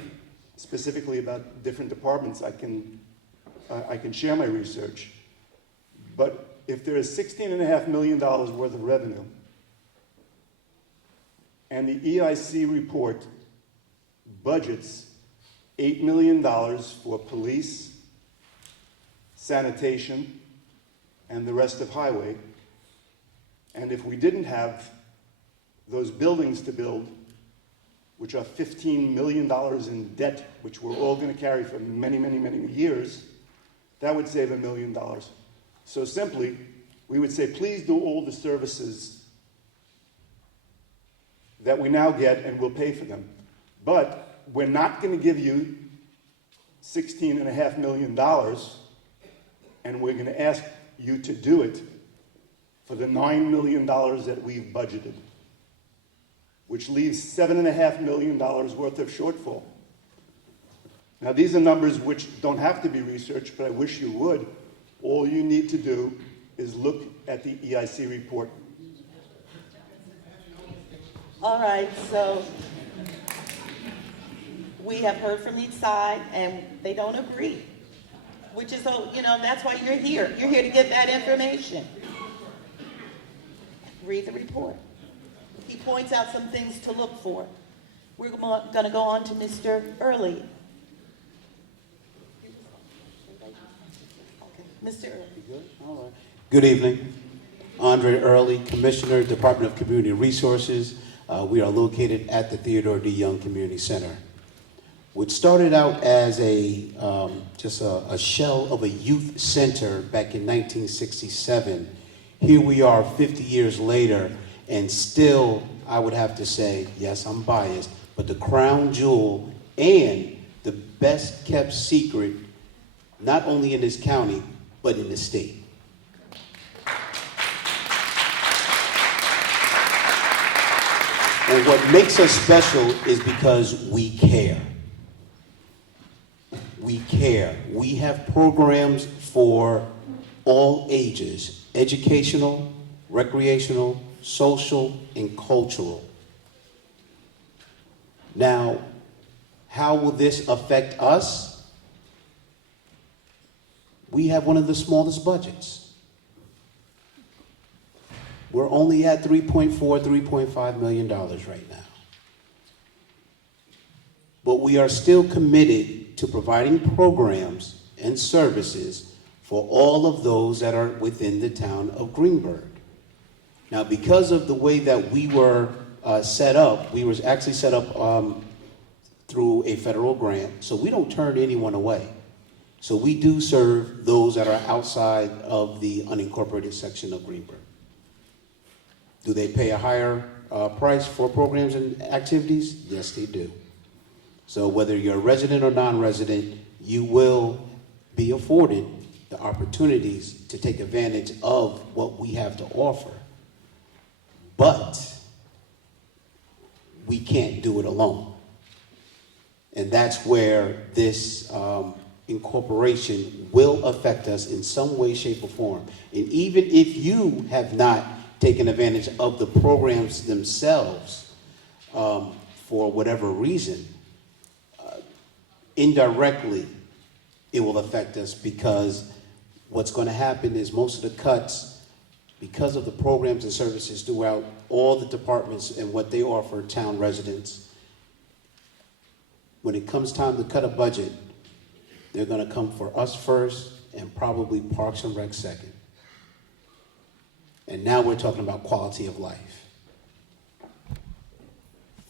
specifically about different departments, I can share my research. But if there is $16.5 million worth of revenue, and the EIC report budgets $8 million for police, sanitation, and the rest of highway, and if we didn't have those buildings to build, which are $15 million in debt, which we're all going to carry for many, many, many years, that would save $1 million. So simply, we would say, please do all the services that we now get, and we'll pay for them. But we're not going to give you $16.5 million, and we're going to ask you to do it for the $9 million that we've budgeted, which leaves $7.5 million worth of shortfall. Now, these are numbers which don't have to be researched, but I wish you would. All you need to do is look at the EIC report. All right, so we have heard from each side, and they don't agree, which is, that's why you're here. You're here to get that information. Read the report. He points out some things to look for. We're going to go on to Mr. Early. Mr. Early. All right. Good evening. Andre Early, Commissioner, Department of Community Resources. We are located at the Theodore D. Young Community Center. What started out as just a shell of a youth center back in 1967, here we are 50 years later, and still, I would have to say, yes, I'm biased, but the crown jewel and the best kept secret, not only in this county, but in the state. And what makes us special is because we care. We care. We have programs for all ages, educational, recreational, social, and cultural. Now, how will this affect us? We have one of the smallest budgets. We're only at $3.5 million right now. But we are still committed to providing programs and services for all of those that are within the town of Greenburgh. Now, because of the way that we were set up, we were actually set up through a federal grant, so we don't turn anyone away. So we do serve those that are outside of the unincorporated section of Greenburgh. Do they pay a higher price for programs and activities? Yes, they do. So whether you're a resident or non-resident, you will be afforded the opportunities to take advantage of what we have to offer. But we can't do it alone. And that's where this incorporation will affect us in some way, shape, or form. And even if you have not taken advantage of the programs themselves for whatever reason, indirectly, it will affect us, because what's going to happen is most of the cuts, because of the programs and services throughout all the departments and what they offer town residents, when it comes time to cut a budget, they're going to come for us first and probably Parks and Rec second. And now we're talking about quality of life.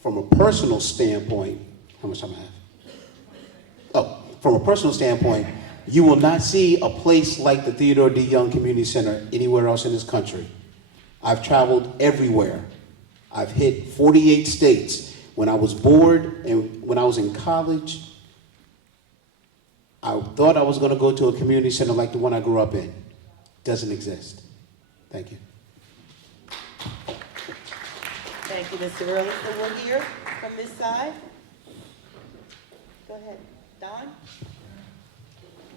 From a personal standpoint, how much time I have? Oh, from a personal standpoint, you will not see a place like the Theodore D. Young Community Center anywhere else in this country. I've traveled everywhere. I've hit 48 states. When I was bored and when I was in college, I thought I was going to go to a community center like the one I grew up in. Doesn't exist. Thank you. Thank you, Mr. Early. So we'll hear from this side. Go ahead, Don.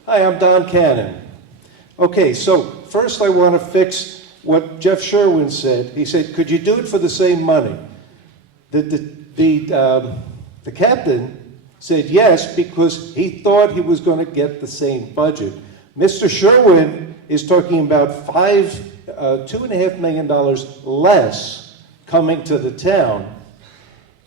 Hi, I'm Don Cannon. Okay, so first I want to fix what Jeff Sherwin said. He said, could you do it for the same money? The captain said yes because he thought he was going to get the same budget. Mr. Sherwin is talking about $2.5 million less coming to the town,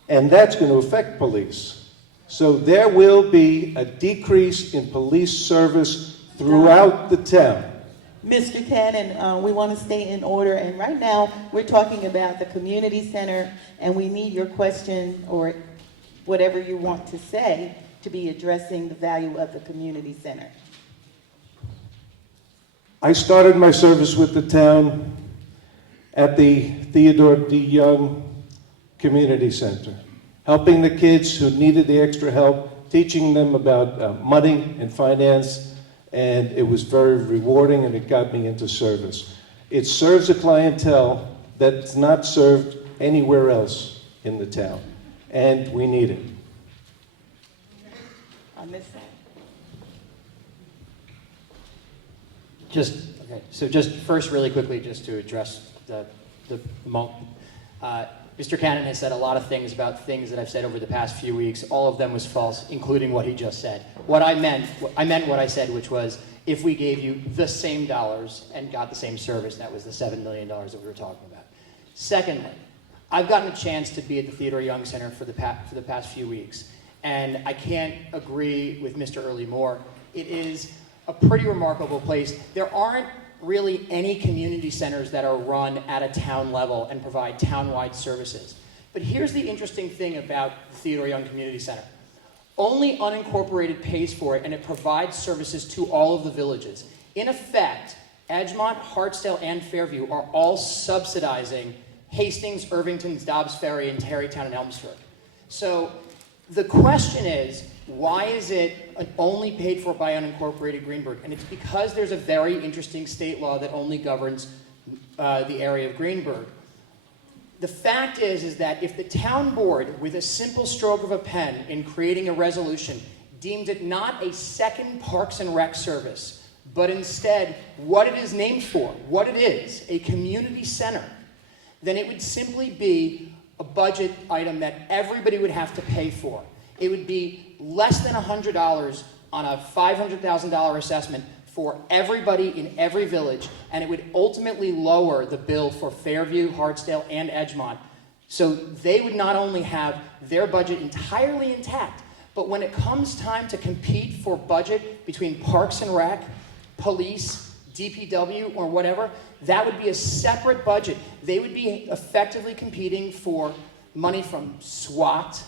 and that's going to affect police. So there will be a decrease in police service throughout the town. Mr. Cannon, we want to stay in order, and right now we're talking about the community center, and we need your question or whatever you want to say to be addressing the value of the community center. I started my service with the town at the Theodore D. Young Community Center, helping the kids who needed the extra help, teaching them about money and finance, and it was very rewarding, and it got me into service. It serves a clientele that's not served anywhere else in the town, and we need it. On this side. Just first, really quickly, just to address the Mr. Cannon has said a lot of things about things that I've said over the past few weeks. All of them was false, including what he just said. I meant what I said, which was if we gave you the same dollars and got the same service, that was the $7 million that we were talking about. Secondly, I've gotten a chance to be at the Theodore Young Center for the past few weeks, and I can't agree with Mr. Early more. It is a pretty remarkable place. There aren't really any community centers that are run at a town level and provide town-wide services. But here's the interesting thing about the Theodore Young Community Center. Only unincorporated pays for it, and it provides services to all of the villages. In effect, Edgemont, Hartsdale, and Fairview are all subsidizing Hastings, Irvington, Dobbs Ferry, and Tarrytown and Elmsford. So the question is, why is it only paid for by unincorporated Greenberg? And it's because there's a very interesting state law that only governs the area of Greenberg. The fact is that if the town board, with a simple stroke of a pen in creating a resolution, deemed it not a second Parks and Rec service, but instead what it is named for, what it is, a community center, then it would simply be a budget item that everybody would have to pay for. It would be less than $100 on a $500,000 assessment for everybody in every village, and it would ultimately lower the bill for Fairview, Hartsdale, and Edgemont. So they would not only have their budget entirely intact, but when it comes time to compete for budget between Parks and Rec, police, DPW, or whatever, that would be a separate budget. They would be effectively competing for money from SWAT,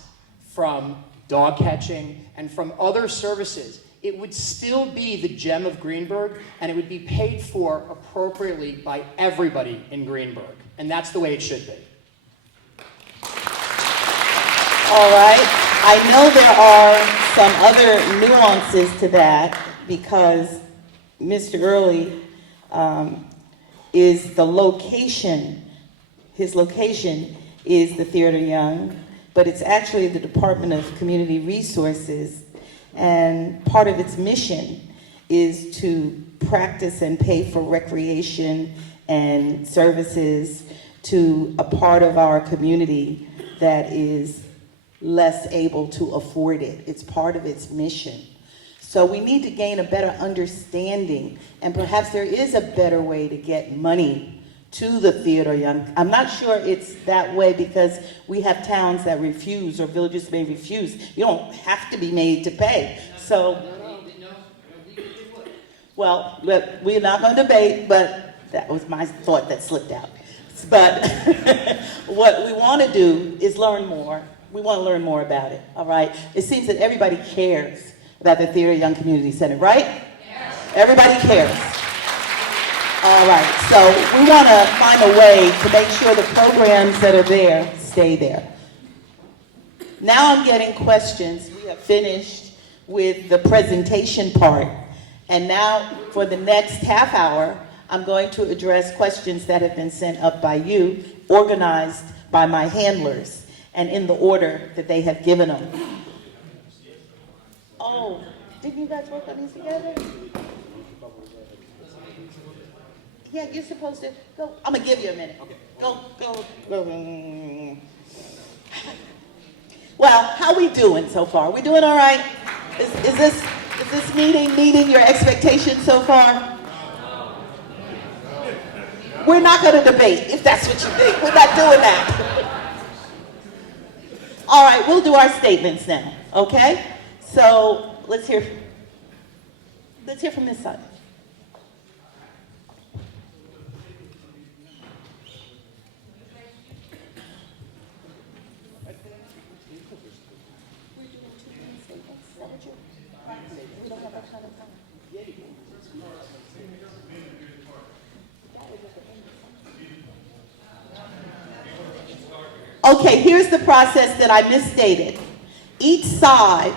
from dog catching, and from other services. It would still be the gem of Greenberg, and it would be paid for appropriately by everybody in Greenberg. And that's the way it should be. All right. I know there are some other nuances to that because Mr. Early is the location. His location is the Theodore Young, but it's actually the Department of Community Resources, and part of its mission is to practice and pay for recreation and services to a part of our community that is less able to afford it. It's part of its mission. So we need to gain a better understanding, and perhaps there is a better way to get money to the Theodore Young. I'm not sure it's that way because we have towns that refuse, or villages may refuse. You don't have to be made to pay. So, well, we're not going to debate, but that was my thought that slipped out. But what we want to do is learn more. We want to learn more about it, all right? It seems that everybody cares about the Theodore Young Community Center, right? Yes. Everybody cares. All right, so we want to find a way to make sure the programs that are there stay there. Now I'm getting questions. We have finished with the presentation part. And now for the next half hour, I'm going to address questions that have been sent up by you, organized by my handlers and in the order that they have given them. Oh, didn't you guys work on these together? Yeah, you're supposed to go. I'm gonna give you a minute. Okay. Go. Well, how we doing so far? We doing all right? Is this meeting your expectations so far? We're not going to debate if that's what you think. We're not doing that. All right, we'll do our statements now. Okay? So let's hear from this side. Okay, here's the process that I misstated. Each side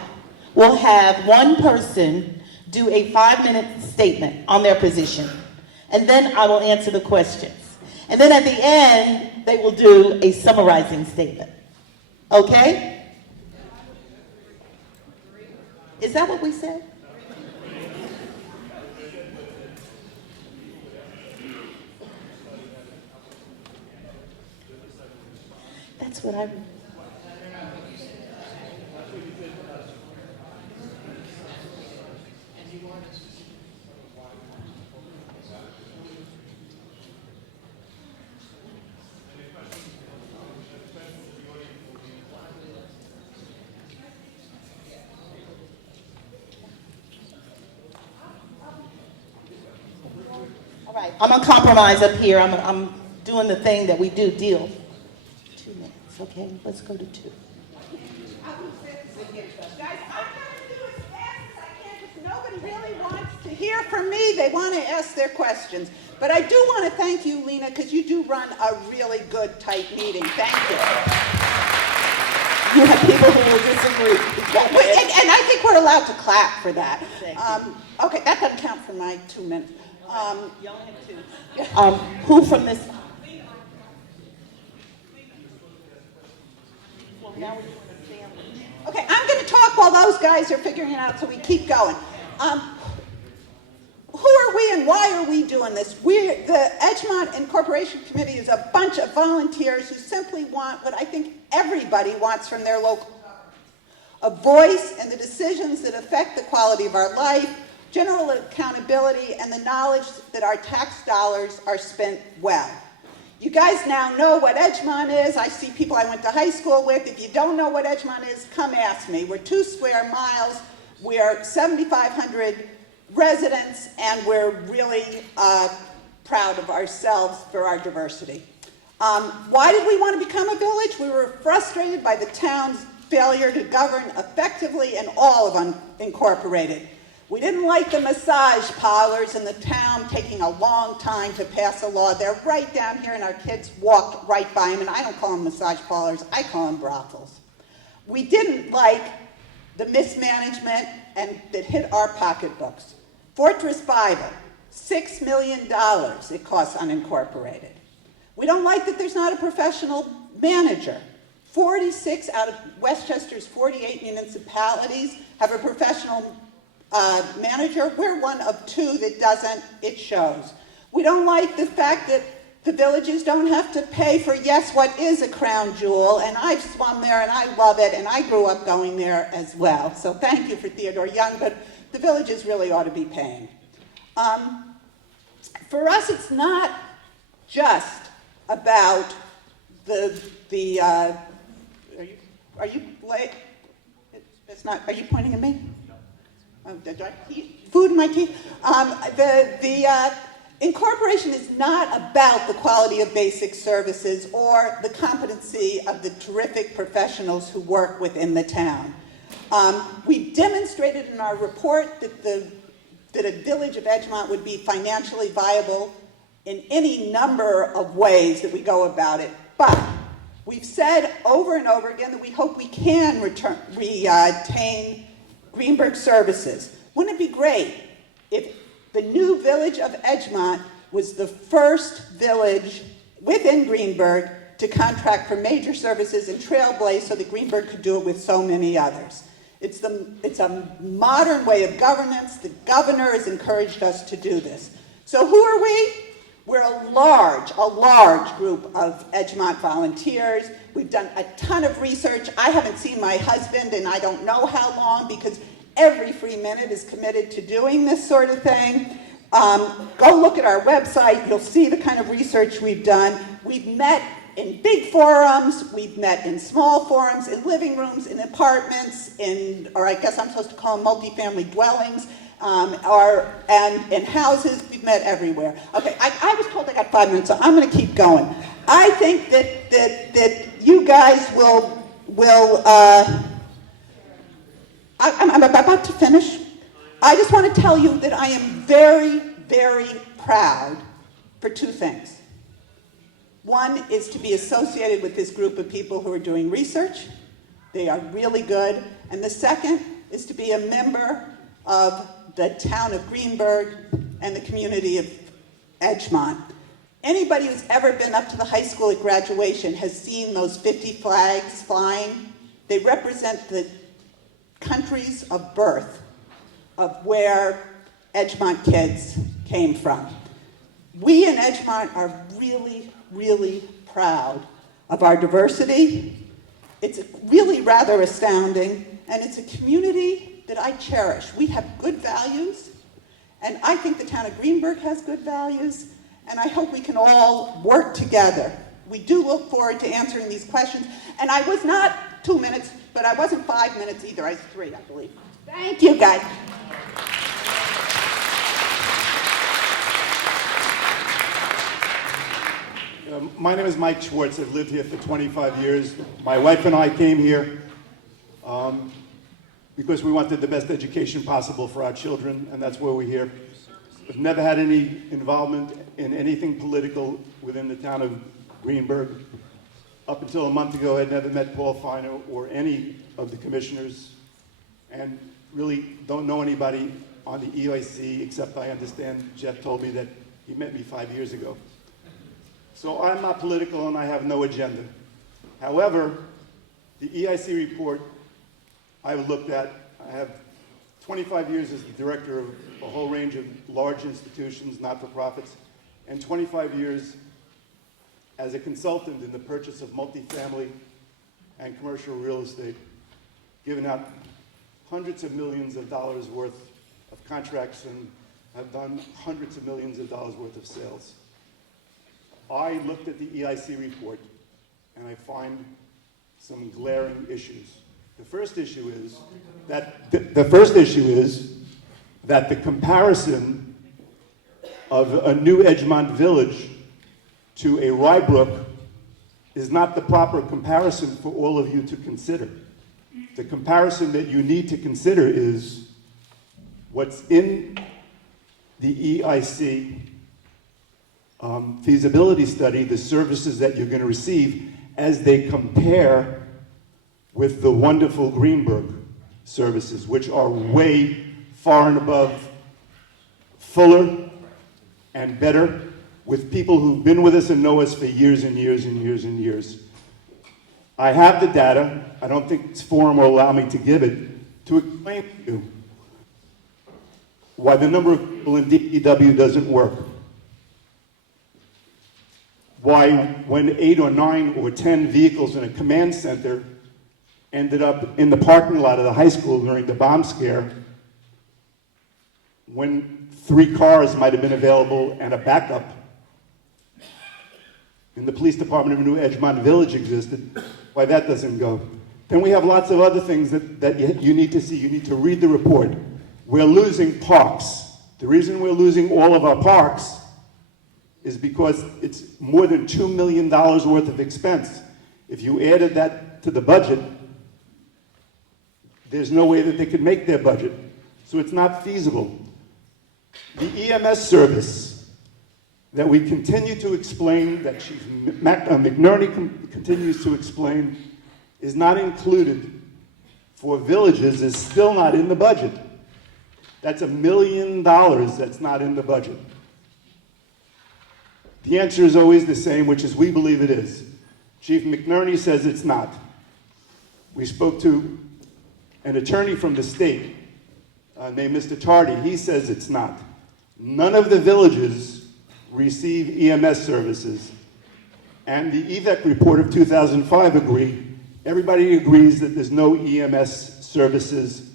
will have one person do a 5-minute statement on their position, and then I will answer the questions. And then at the end, they will do a summarizing statement. Okay? Is that what we said? That's what I... All right, I'm gonna compromise up here. I'm doing the thing that we do, deal. 2 minutes, okay? Let's go to 2. Guys, I'm going to do as fast as I can because nobody really wants to hear from me. They want to ask their questions. But I do want to thank you, Lena, because you do run a really good, tight meeting. Thank you. You have people who will disagree. And I think we're allowed to clap for that. Thank Okay, that doesn't count for my 2 minutes. You only have 2. Who from this? Well, now we're doing a sandwich. Okay, I'm going to talk while those guys are figuring it out, so we keep going. Who are we and why are we doing this? The Edgemont Incorporation Committee is a bunch of volunteers who simply want what I think everybody wants from their local government. A voice in the decisions that affect the quality of our life, general accountability, and the knowledge that our tax dollars are spent well. You guys now know what Edgemont is. I see people I went to high school with. If you don't know what Edgemont is, come ask me. We're 2 square miles. We're 7,500 residents, and we're really proud of ourselves for our diversity. Why did we want to become a village? We were frustrated by the town's failure to govern effectively and all of unincorporated. We didn't like the massage parlors in the town taking a long time to pass a law. They're right down here, and our kids walk right by them, and I don't call them massage parlors, I call them brothels. We didn't like the mismanagement that hit our pocketbooks. Fortress Bible, $6 million it costs unincorporated. We don't like that there's not a professional manager. 46 out of Westchester's 48 municipalities have a professional manager. We're one of 2 that doesn't. It shows. We don't like the fact that the villages don't have to pay for, yes, what is a crown jewel, and I've swum there and I love it, and I grew up going there as well. So thank you for Theodore Young, but the villages really ought to be paying. For us, it's not just about are you late? It's not. Are you pointing at me? Food in my teeth. The incorporation is not about the quality of basic services or the competency of the terrific professionals who work within the town. We demonstrated in our report that a village of Edgemont would be financially viable in any number of ways that we go about it. But we've said over and over again that we hope we can retain Greenberg services. Wouldn't it be great if the new village of Edgemont was the first village within Greenberg to contract for major services and trailblaze so that Greenberg could do it with so many others. It's a modern way of governance. The governor has encouraged us to do this. So who are we? We're a large group of Edgemont volunteers. We've done a ton of research. I haven't seen my husband in I don't know how long because every free minute is committed to doing this sort of thing. Go look at our website. You'll see the kind of research we've done. We've met in big forums. We've met in small forums, in living rooms, in apartments, or I guess I'm supposed to call them multifamily dwellings. And in houses, we've met everywhere. Okay, I was told I got 5 minutes, so I'm going to keep going. I think that you guys will I'm about to finish. I just want to tell you that I am very, very proud for two things. One is to be associated with this group of people who are doing research. They are really good. And the second is to be a member of the town of Greenberg and the community of Edgemont. Anybody who's ever been up to the high school at graduation has seen those 50 flags flying. They represent the countries of birth of where Edgemont kids came from. We in Edgemont are really, really proud of our diversity. It's really rather astounding, and it's a community that I cherish. We have good values, and I think the town of Greenberg has good values, and I hope we can all work together. We do look forward to answering these questions, and I was not 2 minutes, but I wasn't 5 minutes either. I was 3, I believe. Thank you, guys. My name is Mike Schwartz. I've lived here for 25 years. My wife and I came here because we wanted the best education possible for our children, and that's why we're here. We've never had any involvement in anything political within the town of Greenberg. Up until a month ago, I had never met Paul Fino or any of the commissioners, and really don't know anybody on the EIC, except I understand Jeff told me that he met me 5 years ago. So I'm not political and I have no agenda. However, the EIC report I've looked at, I have 25 years as the director of a whole range of large institutions, not-for-profits, and 25 years as a consultant in the purchase of multifamily and commercial real estate, giving out hundreds of millions of dollars worth of contracts and have done hundreds of millions of dollars worth of sales. I looked at the EIC report and I find some glaring issues. The first issue is that the comparison of a new Edgemont village to a Rybrook is not the proper comparison for all of you to consider. The comparison that you need to consider is what's in the EIC feasibility study, the services that you're going to receive as they compare with the wonderful Greenberg services, which are way far and above, fuller and better, with people who've been with us and know us for years and years and years and years. I have the data. I don't think this forum will allow me to give it, to explain to you why the number of people in DPW doesn't work. Why when 8 or 9 or 10 vehicles in a command center ended up in the parking lot of the high school during the bomb scare, when 3 cars might have been available and a backup, and the police department of New Edgemont Village existed, why that doesn't go. Then we have lots of other things that you need to see. You need to read the report. We're losing parks. The reason we're losing all of our parks is because it's more than $2 million worth of expense. If you added that to the budget, there's no way that they could make their budget. So it's not feasible. The EMS service that we continue to explain, that Chief McNerney continues to explain, is not included for villages, is still not in the budget. That's $1 million that's not in the budget. The answer is always the same, which is we believe it is. Chief McNerney says it's not. We spoke to an attorney from the state named Mr. Tardy. He says it's not. None of the villages receive EMS services. And the EVEC report of 2005 agree. Everybody agrees that there's no EMS services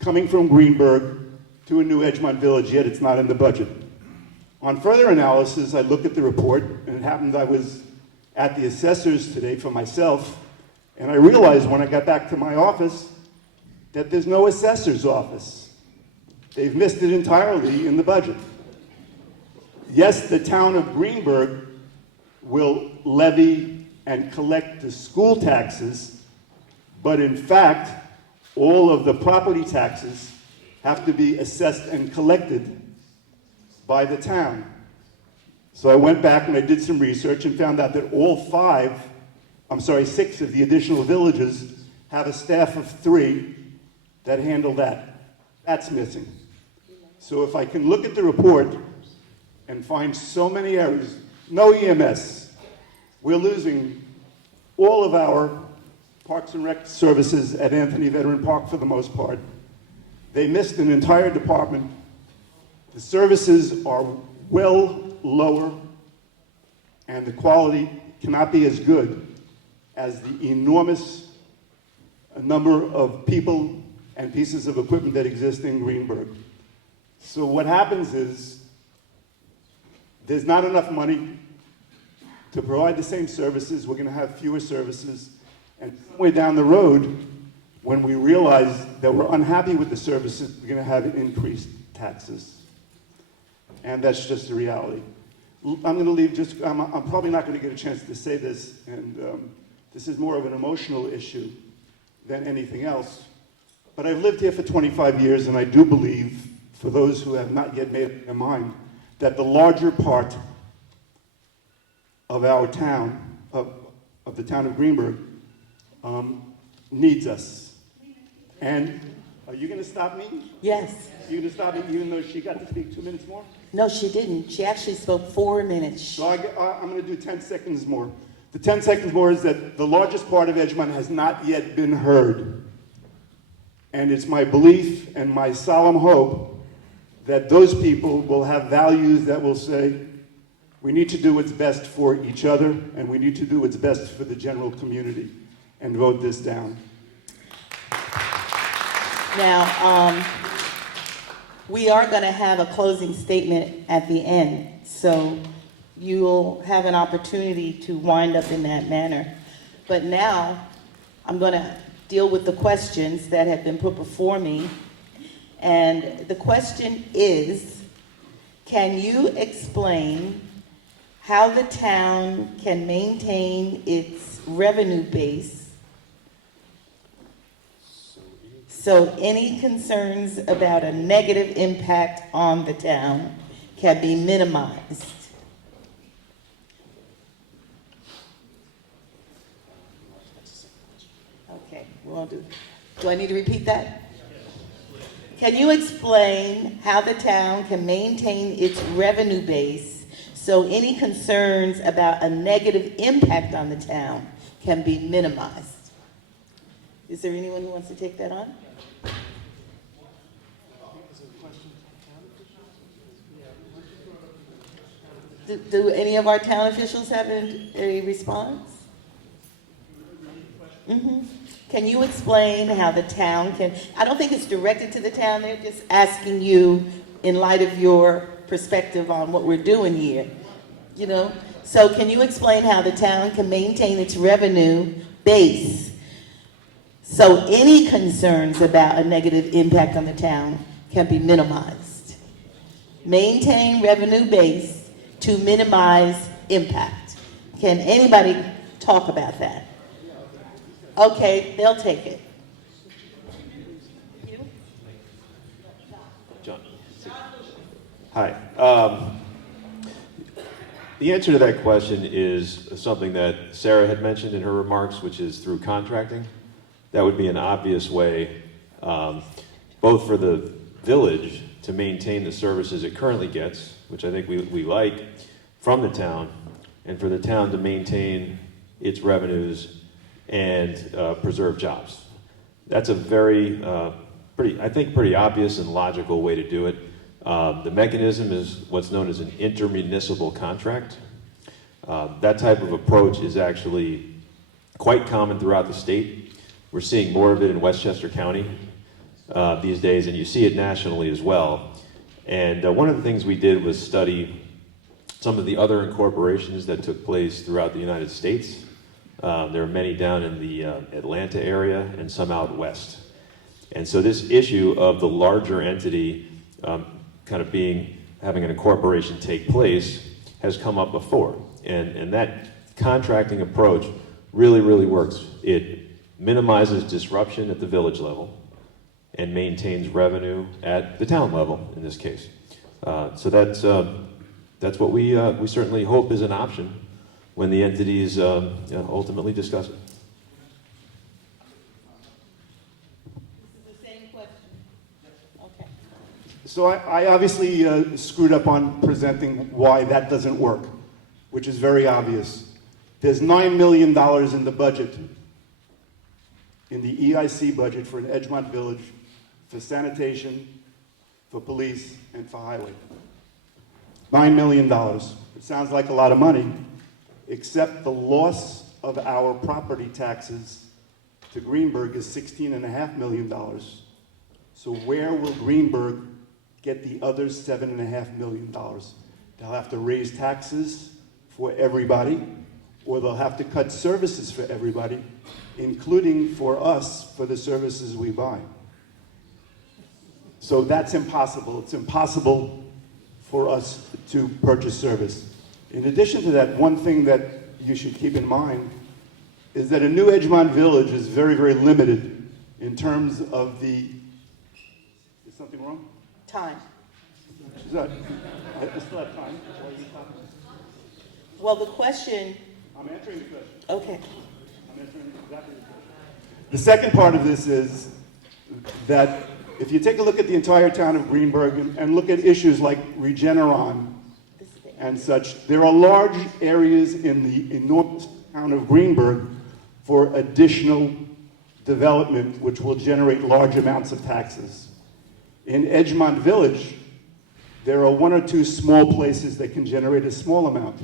coming from Greenberg to a new Edgemont village, yet it's not in the budget. On further analysis, I looked at the report, and it happened I was at the assessors today for myself, and I realized when I got back to my office that there's no assessor's office. They've missed it entirely in the budget. Yes, the town of Greenberg will levy and collect the school taxes, but in fact, all of the property taxes have to be assessed and collected by the town. So I went back and I did some research and found out that all 6 of the additional villages have a staff of 3 that handle that. That's missing. So if I can look at the report and find so many errors, no EMS, we're losing all of our Parks and Rec services at Anthony Veteran Park for the most part. They missed an entire department. The services are well lower, and the quality cannot be as good as the enormous number of people and pieces of equipment that exist in Greenberg. So what happens is there's not enough money to provide the same services. We're going to have fewer services. And somewhere down the road, when we realize that we're unhappy with the services, we're going to have increased taxes. And that's just the reality. I'm going to leave I'm probably not going to get a chance to say this, and this is more of an emotional issue than anything else. But I've lived here for 25 years, and I do believe, for those who have not yet made up their mind, that the larger part of our town, of the town of Greenberg, needs us. And are you going to stop me? Yes. You're going to stop me even though she got to speak 2 minutes more? No, she didn't. She actually spoke 4 minutes. So I'm going to do 10 seconds more. The 10 seconds more is that the largest part of Edgemont has not yet been heard. And it's my belief and my solemn hope that those people will have values that will say, we need to do what's best for each other, and we need to do what's best for the general community, and vote this down. Now, we are going to have a closing statement at the end, so you'll have an opportunity to wind up in that manner. But now, I'm going to deal with the questions that have been put before me. And the question is, can you explain how the town can maintain its revenue base so any concerns about a negative impact on the town can be minimized? Okay, we'll do I need to repeat that? Can you explain how the town can maintain its revenue base so any concerns about a negative impact on the town can be minimized? Is there anyone who wants to take that on? Do any of our town officials have a response? Mm-hmm. Can you explain how the town can, I don't think it's directed to the town, they're just asking you in light of your perspective on what we're doing here, you know? So can you explain how the town can maintain its revenue base so any concerns about a negative impact on the town can be minimized? Maintain revenue base to minimize impact. Can anybody talk about that? Okay, they'll take it. John. Hi. The answer to that question is something that Sarah had mentioned in her remarks, which is through contracting. That would be an obvious way, both for the village to maintain the services it currently gets, which I think we like from the town, and for the town to maintain its revenues and preserve jobs. That's a very, pretty obvious and logical way to do it. The mechanism is what's known as an intermunicipal contract. That type of approach is actually quite common throughout the state. We're seeing more of it in Westchester County these days, and you see it nationally as well. And one of the things we did was study some of the other incorporations that took place throughout the United States. There are many down in the Atlanta area and some out west. And so this issue of the larger entity having an incorporation take place has come up before. And that contracting approach really, really works. It minimizes disruption at the village level and maintains revenue at the town level in this case. So that's what we certainly hope is an option when the entities ultimately discuss it. This is the same question. Okay. So I obviously screwed up on presenting why that doesn't work, which is very obvious. There's $9 million in the budget, in the EIC budget for an Edgemont Village, for sanitation, for police, and for highway. $9 million. It sounds like a lot of money, except the loss of our property taxes to Greenberg is $16.5 million. So where will Greenberg get the other $7.5 million? They'll have to raise taxes for everybody, or they'll have to cut services for everybody, including for us for the services we buy. So that's impossible. It's impossible for us to purchase service. In addition to that, one thing that you should keep in mind is that a new Edgemont Village is very, very limited in terms of the... Is something wrong? Time. Is that... I still have time. Why are you stopping? Well, the question... I'm answering the question. Okay. I'm answering exactly the question. The second part of this is that if you take a look at the entire town of Greenberg and look at issues like Regeneron and such, there are large areas in the enormous town of Greenberg for additional development which will generate large amounts of taxes. In Edgemont Village, there are one or two small places that can generate a small amount.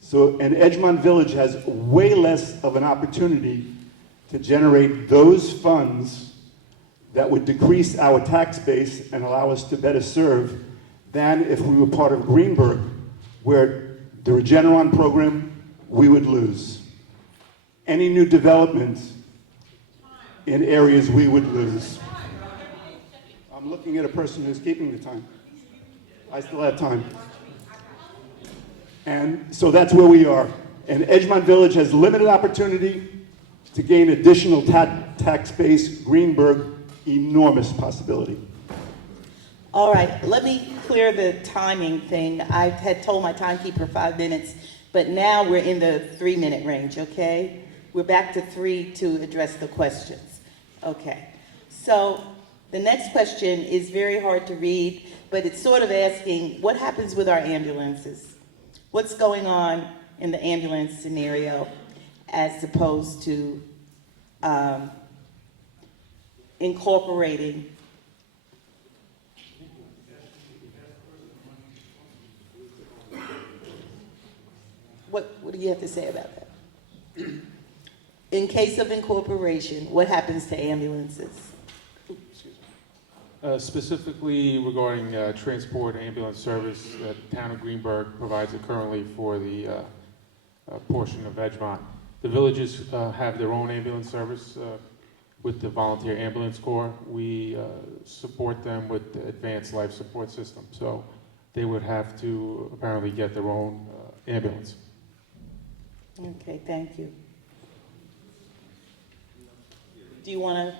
So an Edgemont Village has way less of an opportunity to generate those funds that would decrease our tax base and allow us to better serve than if we were part of Greenberg, where the Regeneron program, we would lose. Any new development in areas we would lose. I'm looking at a person who's keeping the time. I still have time. And so that's where we are. And Edgemont Village has limited opportunity to gain additional tax base. Greenberg, enormous possibility. All right, let me clear the timing thing. I had told my timekeeper 5 minutes, but now we're in the 3-minute range, okay? We're back to 3 to address the questions. Okay, so the next question is very hard to read, but it's sort of asking, what happens with our ambulances? What's going on in the ambulance scenario as opposed to incorporating? What do you have to say about that? In case of incorporation, what happens to ambulances? Specifically regarding transport ambulance service, the town of Greenberg provides it currently for the portion of Edgemont. The villages have their own ambulance service with the Volunteer Ambulance Corps. We support them with the Advanced Life Support System, so they would have to apparently get their own ambulance. Okay, thank you. Do you want to?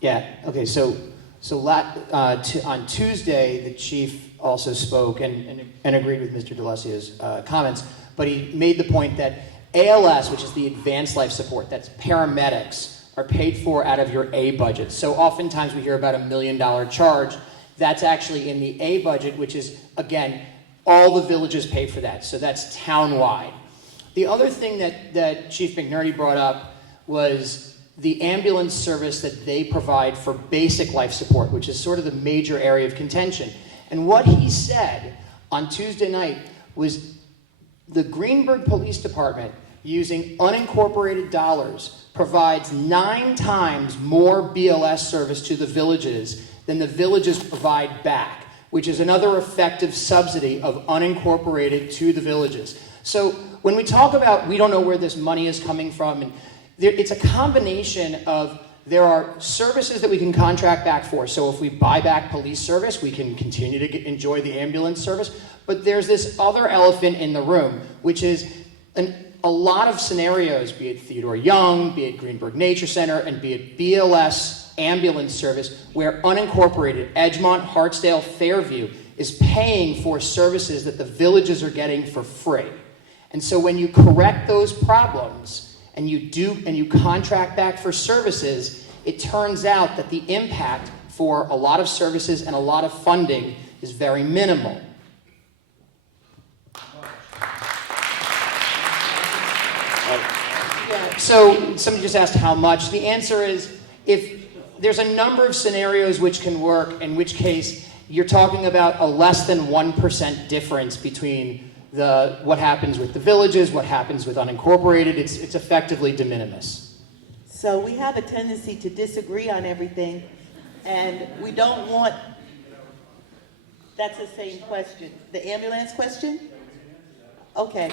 Yeah, okay, so on Tuesday, the chief also spoke and agreed with Mr. DeLucia's comments, but he made the point that ALS, which is the advanced life support, that's paramedics, are paid for out of your A budget. So oftentimes we hear about $1 million charge, That's actually in the A budget, which is, again, all the villages pay for that. So that's town-wide. The other thing that Chief McNerney brought up was the ambulance service that they provide for basic life support, which is sort of the major area of contention. And what he said on Tuesday night was the Greenburgh Police Department, using unincorporated dollars, provides 9 times more BLS service to the villages than the villages provide back, which is another effective subsidy of unincorporated to the villages. So when we talk about we don't know where this money is coming from, and it's a combination of there are services that we can contract back for. So if we buy back police service, we can continue to enjoy the ambulance service. But there's this other elephant in the room, which is a lot of scenarios, be it Theodore Young, be it Greenberg Nature Center, and be it BLS ambulance service, where unincorporated Edgemont, Hartsdale, Fairview is paying for services that the villages are getting for free. And so when you correct those problems, and you contract back for services, it turns out that the impact for a lot of services and a lot of funding is very minimal. So somebody just asked how much. The answer is, if there's a number of scenarios which can work, in which case you're talking about a less than 1% difference between what happens with the villages, what happens with unincorporated. It's effectively de minimis. So we have a tendency to disagree on everything, and we don't want, that's the same question. The ambulance question? Okay.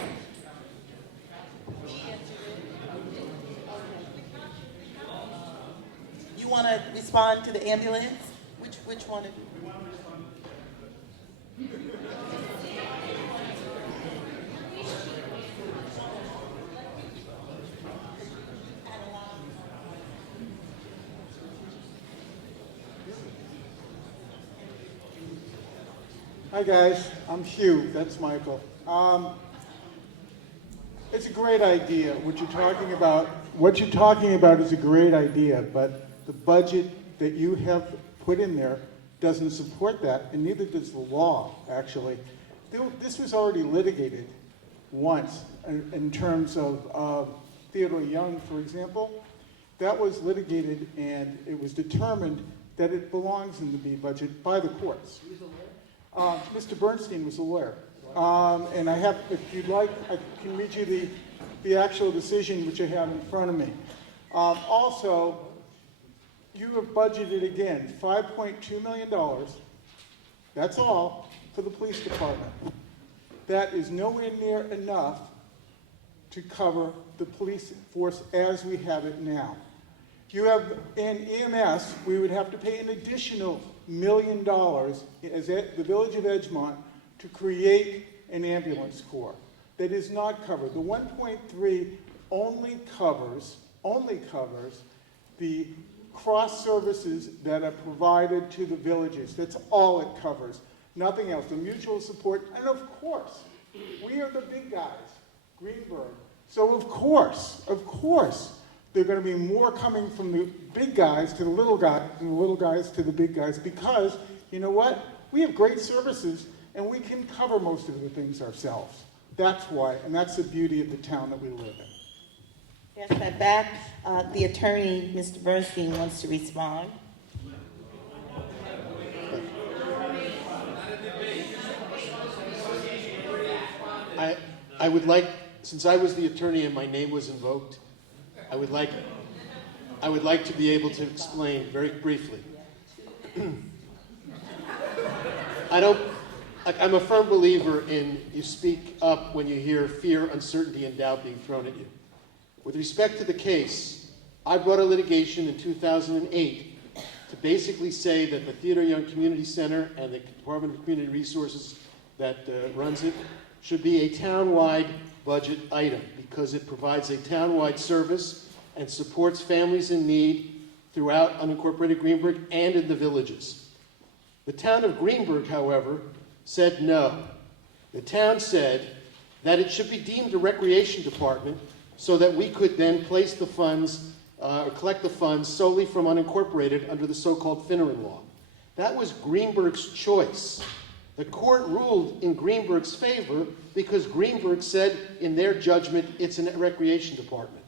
You want to respond to the ambulance? Which one of you? Hi guys, I'm Hugh, that's Michael. It's a great idea. What you're talking about is a great idea, but the budget that you have put in there doesn't support that, and neither does the law, actually. This was already litigated once in terms of Theodore Young, for example. That was litigated, and it was determined that it belongs in the B budget by the courts. Mr. Bernstein was a lawyer. And I have, if you'd like, I can read you the actual decision which I have in front of me. Also, you have budgeted again $5.2 million, that's all, for the police department. That is nowhere near enough to cover the police force as we have it now. You have, in EMS, we would have to pay an additional $1 million as the Village of Edgemont to create an ambulance corps. That is not covered. The 1.3 only covers the cross services that are provided to the villages. That's all it covers. Nothing else. The mutual support, and of course, we are the big guys, Greenberg. So of course, there are going to be more coming from the big guys to the little guys, and the little guys to the big guys, because, you know what? We have great services, and we can cover most of the things ourselves. That's why, and that's the beauty of the town that we live in. Yes, that back. The attorney, Mr. Bernstein, wants to respond. I would like, since I was the attorney and my name was invoked, I would like to be able to explain very briefly. I'm a firm believer in you speak up when you hear fear, uncertainty, and doubt being thrown at you. With respect to the case, I brought a litigation in 2008 to basically say that the Theodore Young Community Center and the Department of Community Resources that runs it should be a town-wide budget item because it provides a town-wide service and supports families in need throughout unincorporated Greenburgh and in the villages. The town of Greenburgh, however, said no. The town said that it should be deemed a recreation department so that we could then place the funds or collect the funds solely from unincorporated under the so-called Finneran law. That was Greenberg's choice. The court ruled in Greenberg's favor because Greenberg said, in their judgment, it's a recreation department.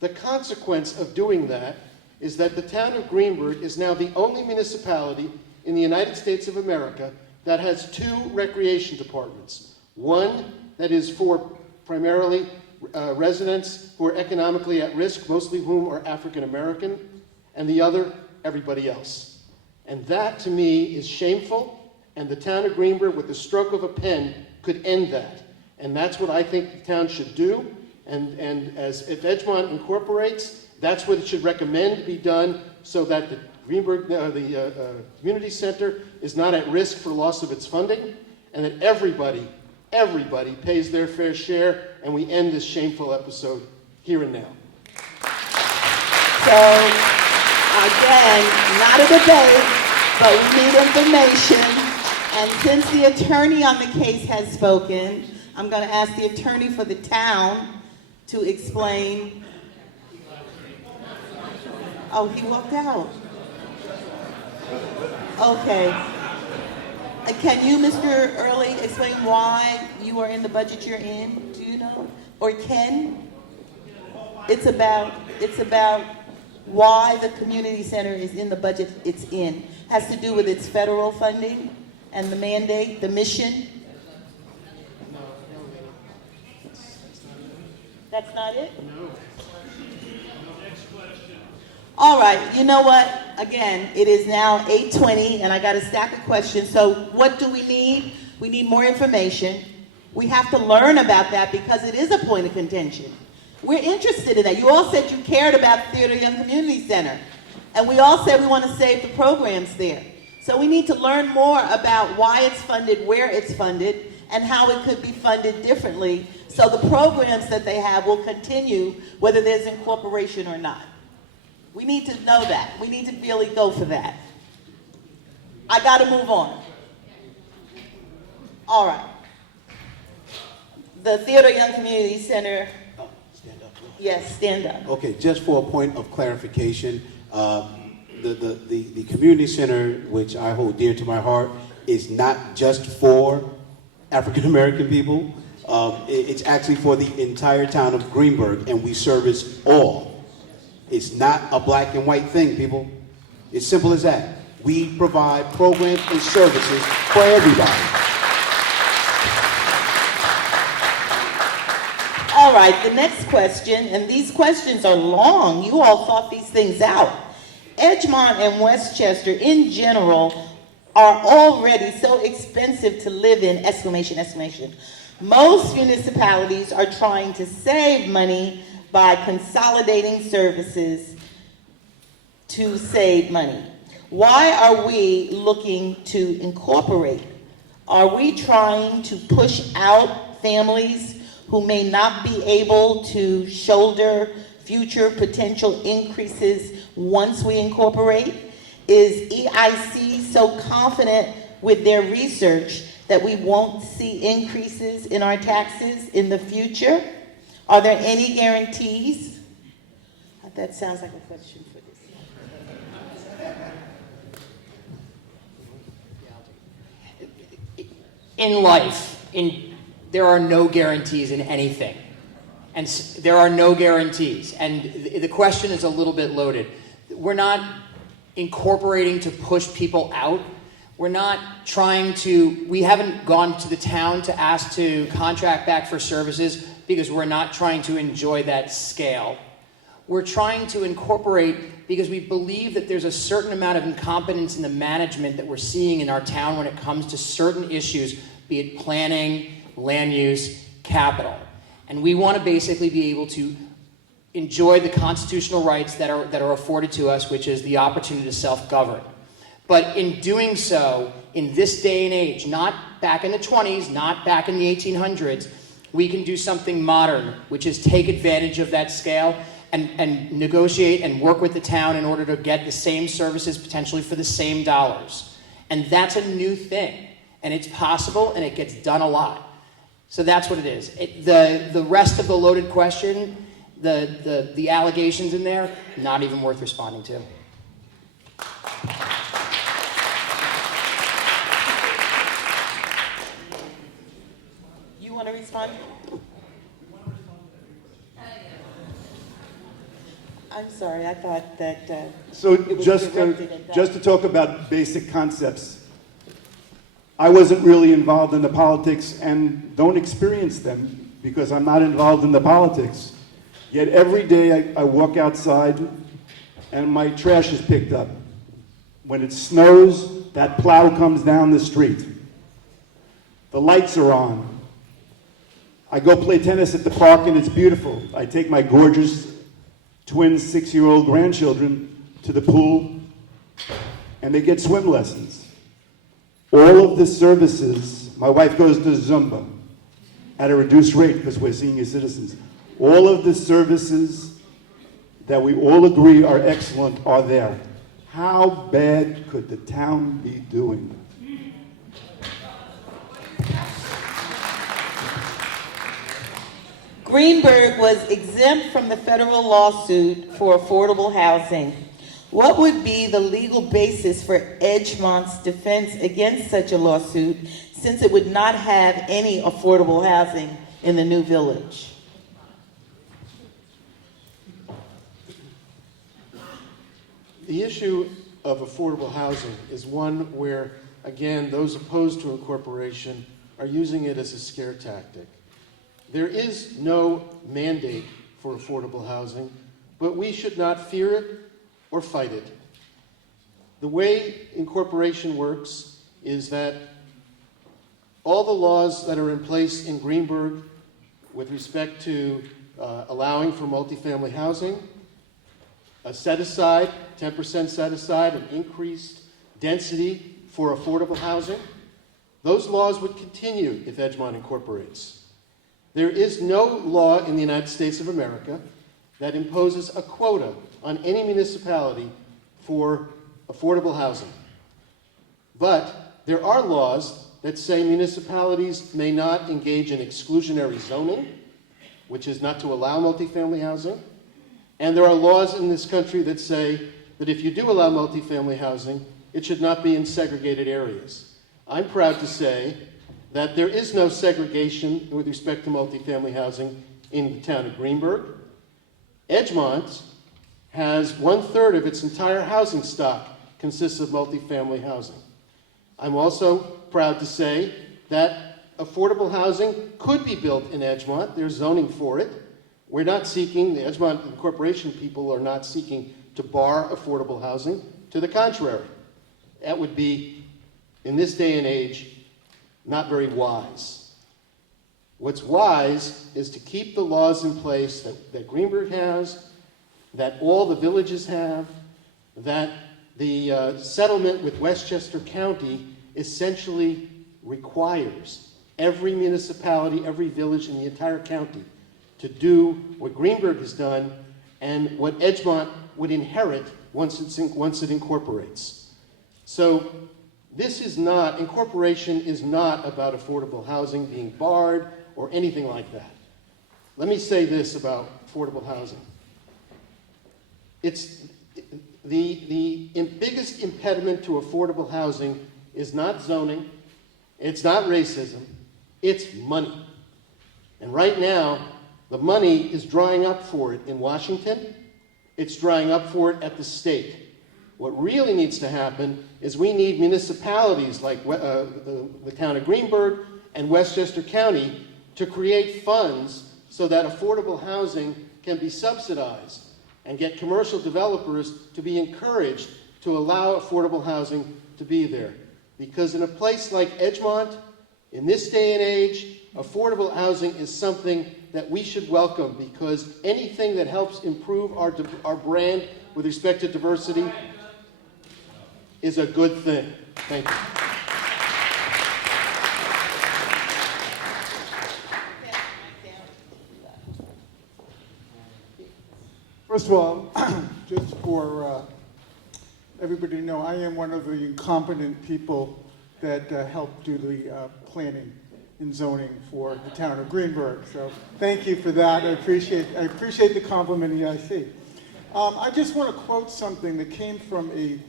The consequence of doing that is that the town of Greenberg is now the only municipality in the United States of America that has 2 recreation departments. One that is for primarily residents who are economically at risk, mostly whom are African American, and the other, everybody else. And that, to me, is shameful, and the town of Greenberg, with the stroke of a pen, could end that. And that's what I think the town should do, and if Edgemont incorporates, that's what it should recommend be done so that the Greenberg, the community center is not at risk for loss of its funding, and that everybody pays their fair share, and we end this shameful episode here and now. So, again, not a debate, but we need information. And since the attorney on the case has spoken, I'm going to ask the attorney for the town to explain. Oh, he walked out. Okay. Can you, Mr. Early, explain why you are in the budget you're in? Do you know? Or Ken? It's about why the community center is in the budget it's in. Has to do with its federal funding and the mandate, the mission. That's not it? No. All right, you know what? Again, it is now 8:20 and I got a stack of questions. So what do we need? We need more information. We have to learn about that because it is a point of contention. We're interested in that. You all said you cared about Theater Young Community Center. And we all said we want to save the programs there. So we need to learn more about why it's funded, where it's funded, and how it could be funded differently so the programs that they have will continue whether there's incorporation or not. We need to know that. We need to really go for that. I got to move on. All right. The Theater Young Community Center. Oh, stand up. Yes, stand up. Okay, just for a point of clarification, the community center, which I hold dear to my heart, is not just for African American people. It's actually for the entire town of Greenberg, and we service all. It's not a black and white thing, people. It's simple as that. We provide programs and services for everybody. All right, the next question, and these questions are long. You all thought these things out. Edgemont and Westchester, in general, are already so expensive to live in, exclamation, exclamation. Most municipalities are trying to save money by consolidating services to save money. Why are we looking to incorporate? Are we trying to push out families who may not be able to shoulder future potential increases once we incorporate? Is EIC so confident with their research that we won't see increases in our taxes in the future? Are there any guarantees? That sounds like a question for this. In life, there are no guarantees in anything. And there are no guarantees. And the question is a little bit loaded. We're not incorporating to push people out. We're not trying to, we haven't gone to the town to ask to contract back for services because we're not trying to enjoy that scale. We're trying to incorporate because we believe that there's a certain amount of incompetence in the management that we're seeing in our town when it comes to certain issues, be it planning, land use, capital. And we want to basically be able to enjoy the constitutional rights that are afforded to us, which is the opportunity to self-govern. But in doing so, in this day and age, not back in the 20s, not back in the 1800s, we can do something modern, which is take advantage of that scale and negotiate and work with the town in order to get the same services potentially for the same dollars. And that's a new thing. And it's possible, and it gets done a lot. So that's what it is. The rest of the loaded question, the allegations in there, not even worth responding to. respond? I'm sorry, I thought that So it was just directed at that. just to talk about basic concepts, I wasn't really involved in the politics and don't experience them because I'm not involved in the politics. Yet every day I walk outside and my trash is picked up. When it snows, that plow comes down the street. The lights are on. I go play tennis at the park and it's beautiful. I take my gorgeous twin 6-year-old grandchildren to the pool and they get swim lessons. All of the services, my wife goes to Zumba at a reduced rate because we're senior citizens. All of the services that we all agree are excellent are there. How bad could the town be doing? Greenberg was exempt from the federal lawsuit for affordable housing. What would be the legal basis for Edgemont's defense against such a lawsuit, since it would not have any affordable housing in the new village? The issue of affordable housing is one where, again, those opposed to incorporation are using it as a scare tactic. There is no mandate for affordable housing, but we should not fear it or fight it. The way incorporation works is that all the laws that are in place in Greenberg with respect to allowing for multifamily housing, a set aside, 10% set aside, an increased density for affordable housing, those laws would continue if Edgemont incorporates. There is no law in the United States of America that imposes a quota on any municipality for affordable housing. But there are laws that say municipalities may not engage in exclusionary zoning, which is not to allow multifamily housing. And there are laws in this country that say that if you do allow multifamily housing, it should not be in segregated areas. I'm proud to say that there is no segregation with respect to multifamily housing in the town of Greenberg. Edgemont has 1/3 of its entire housing stock consists of multifamily housing. I'm also proud to say that affordable housing could be built in Edgemont. There's zoning for it. We're not seeking, the Edgemont Incorporation people are not seeking to bar affordable housing. To the contrary, that would be, in this day and age, not very wise. What's wise is to keep the laws in place that Greenberg has, that all the villages have, that the settlement with Westchester County essentially requires every municipality, every village in the entire county to do what Greenberg has done and what Edgemont would inherit once it incorporates. So this is not, incorporation is not about affordable housing being barred or anything like that. Let me say this about affordable housing. It's the biggest impediment to affordable housing is not zoning, it's not racism, it's money. And right now, the money is drying up for it in Washington, it's drying up for it at the state. What really needs to happen is we need municipalities like the town of Greenberg and Westchester County to create funds so that affordable housing can be subsidized and get commercial developers to be encouraged to allow affordable housing to be there. Because in a place like Edgemont, in this day and age, affordable housing is something that we should welcome, because anything that helps improve our brand with respect to diversity is a good thing. Thank you. First of all, just for everybody to know, I am one of the incompetent people that helped do the planning and zoning for the town of Greenberg. So thank you for that. I appreciate the compliment, EIC. I just want to quote something that came from a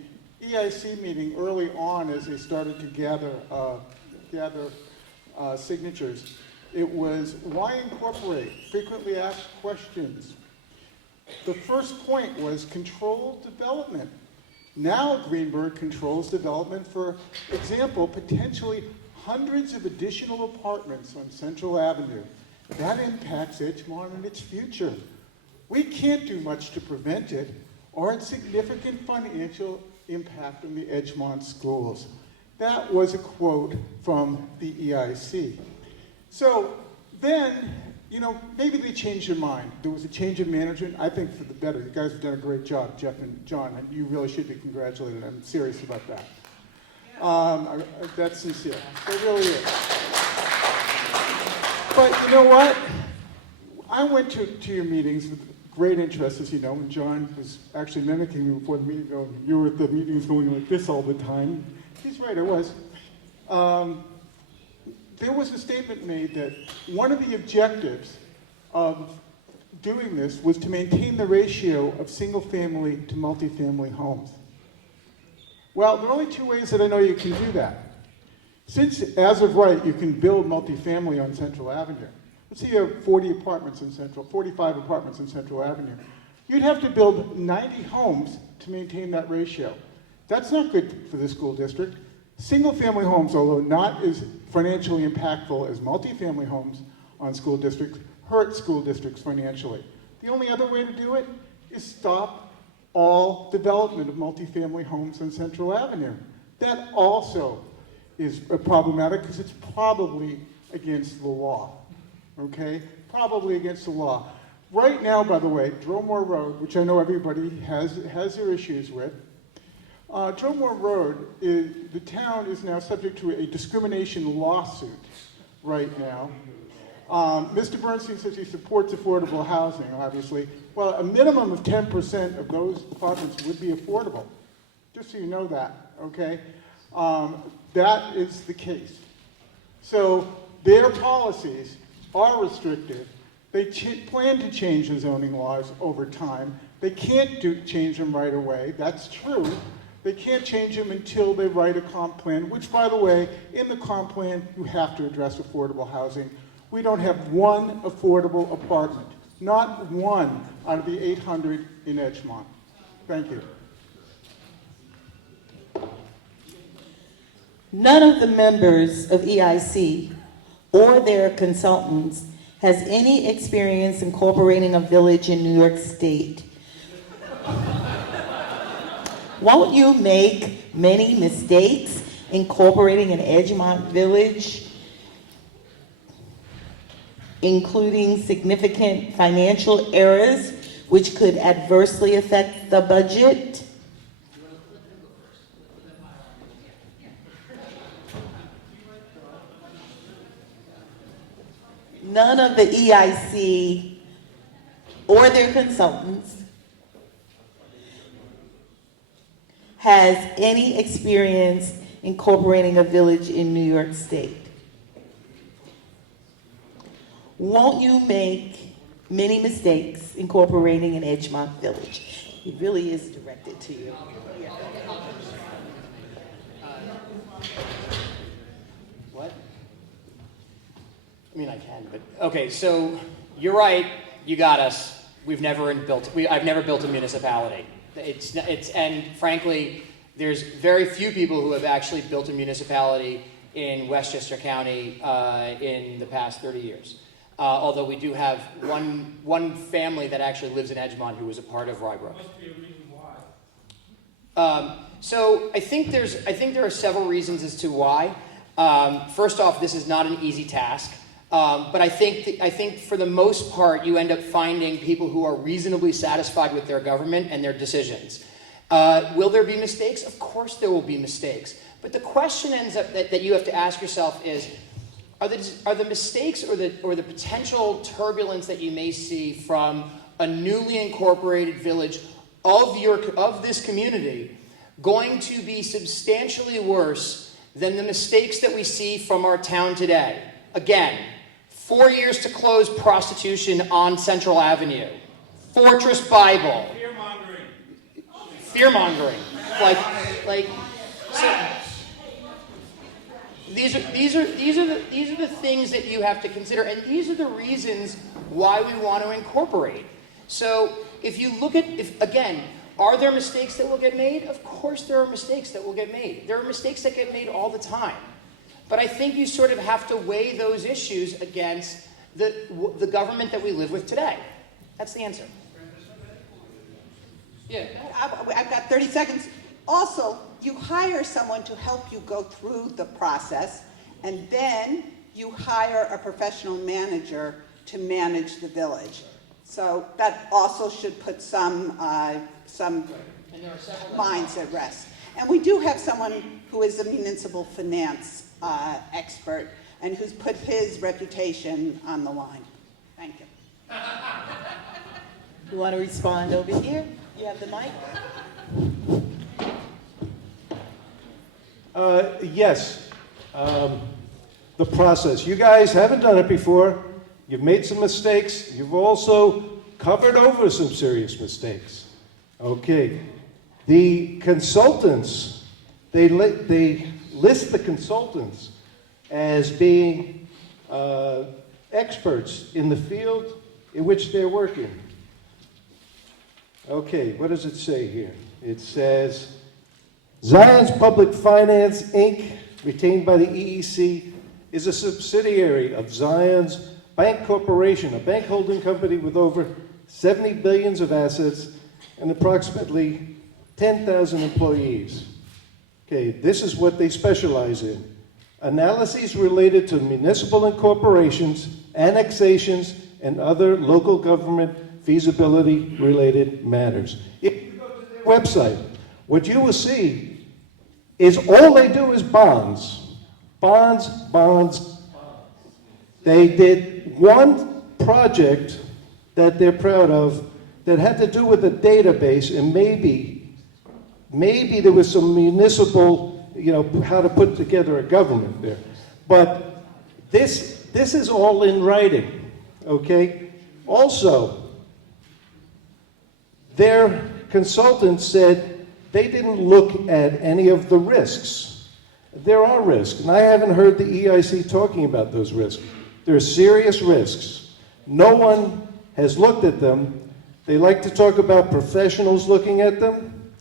EIC meeting early on as they started to gather signatures. It was, why incorporate? Frequently asked questions. The first point was controlled development. Now Greenberg controls development, for example, potentially hundreds of additional apartments on Central Avenue. That impacts Edgemont and its future. We can't do much to prevent it, or its significant financial impact on the Edgemont schools. That was a quote from the EIC. So then, maybe they changed their mind. There was a change in management, I think for the better. You guys have done a great job, Jeff and John, and you really should be congratulated. I'm serious about that. That's sincere. It really is. But you know what? I went to your meetings with great interest, as you know, and John was actually mimicking me before the meeting going. You were at the meetings going like this all the time. He's right, I was. There was a statement made that one of the objectives of doing this was to maintain the ratio of single-family to multifamily homes. Well, there are only two ways that I know you can do that. Since, as of right, you can build multifamily on Central Avenue. Let's say you have 45 apartments in Central Avenue. You'd have to build 90 homes to maintain that ratio. That's not good for the school district. Single-family homes, although not as financially impactful as multifamily homes on school districts, hurt school districts financially. The only other way to do it is stop all development of multifamily homes on Central Avenue. That also is problematic because it's probably against the law, okay? Probably against the law. Right now, by the way, Dromore Road, which I know everybody has their issues with, Dromore Road, the town is now subject to a discrimination lawsuit right now. Mr. Bernstein says he supports affordable housing, obviously. Well, a minimum of 10% of those apartments would be affordable, just so you know that, okay? That is the case. So their policies are restrictive. They plan to change the zoning laws over time. They can't change them right away. That's true. They can't change them until they write a comp plan, which, by the way, in the comp plan, you have to address affordable housing. We don't have one affordable apartment, not one out of the 800 in Edgemont. Thank you. None of the members of EIC or their consultants has any experience incorporating a village in New York State. Won't you make many mistakes incorporating an Edgemont village, including significant financial errors which could adversely affect the budget? None of the EIC or their consultants has any experience incorporating a village in New York State. Won't you make many mistakes incorporating an Edgemont village? It really is directed to you. What? I mean, I can, but okay. So you're right. You got us. I've never built a municipality. And frankly, there's very few people who have actually built a municipality in Westchester County in the past 30 years. Although we do have one family that actually lives in Edgemont who was a part of Rybrook. Must be a reason why. So I think there are several reasons as to why. First off, this is not an easy task. But I think for the most part, you end up finding people who are reasonably satisfied with their government and their decisions. Will there be mistakes? Of course there will be mistakes. But the question ends up that you have to ask yourself is, are the mistakes or the potential turbulence that you may see from a newly incorporated village of this community going to be substantially worse than the mistakes that we see from our town today? Again, 4 years to close prostitution on Central Avenue. Fortress Bible. Fear-mongering. So, These are the things that you have to consider, and these are the reasons why we want to incorporate. So if you look at, again, are there mistakes that will get made? Of course there are mistakes that will get made. There are mistakes that get made all the time. But I think you sort of have to weigh those issues against the government that we live with today. That's the answer. Yeah. I've got 30 seconds. Also, you hire someone to help you go through the process, and then you hire a professional manager to manage the village. So that also should put some minds at rest. And we do have someone who is a municipal finance expert and who's put his reputation on the line. Thank you. You want to respond over here? You have the mic? Yes. The process. You guys haven't done it before. You've made some mistakes. You've also covered over some serious mistakes. Okay. The consultants, they list the consultants as being experts in the field in which they're working. Okay, what does it say here? It says, Zion's Public Finance, Inc., retained by the EEC, is a subsidiary of Zion's Bank Corporation, a bank holding company with over 70 billions of assets and approximately 10,000 employees. Okay, this is what they specialize in. Analyses related to municipal incorporations, annexations, and other local government feasibility-related matters. If you go to their website, what you will see is all they do is bonds. Bonds, bonds, bonds. They did one project that they're proud of that had to do with a database, and maybe there was some municipal, how to put together a government there. But this is all in writing, okay? Also, their consultant said they didn't look at any of the risks. There are risks, and I haven't heard the EIC talking about those risks. There are serious risks. No one has looked at them. They like to talk about professionals looking at them,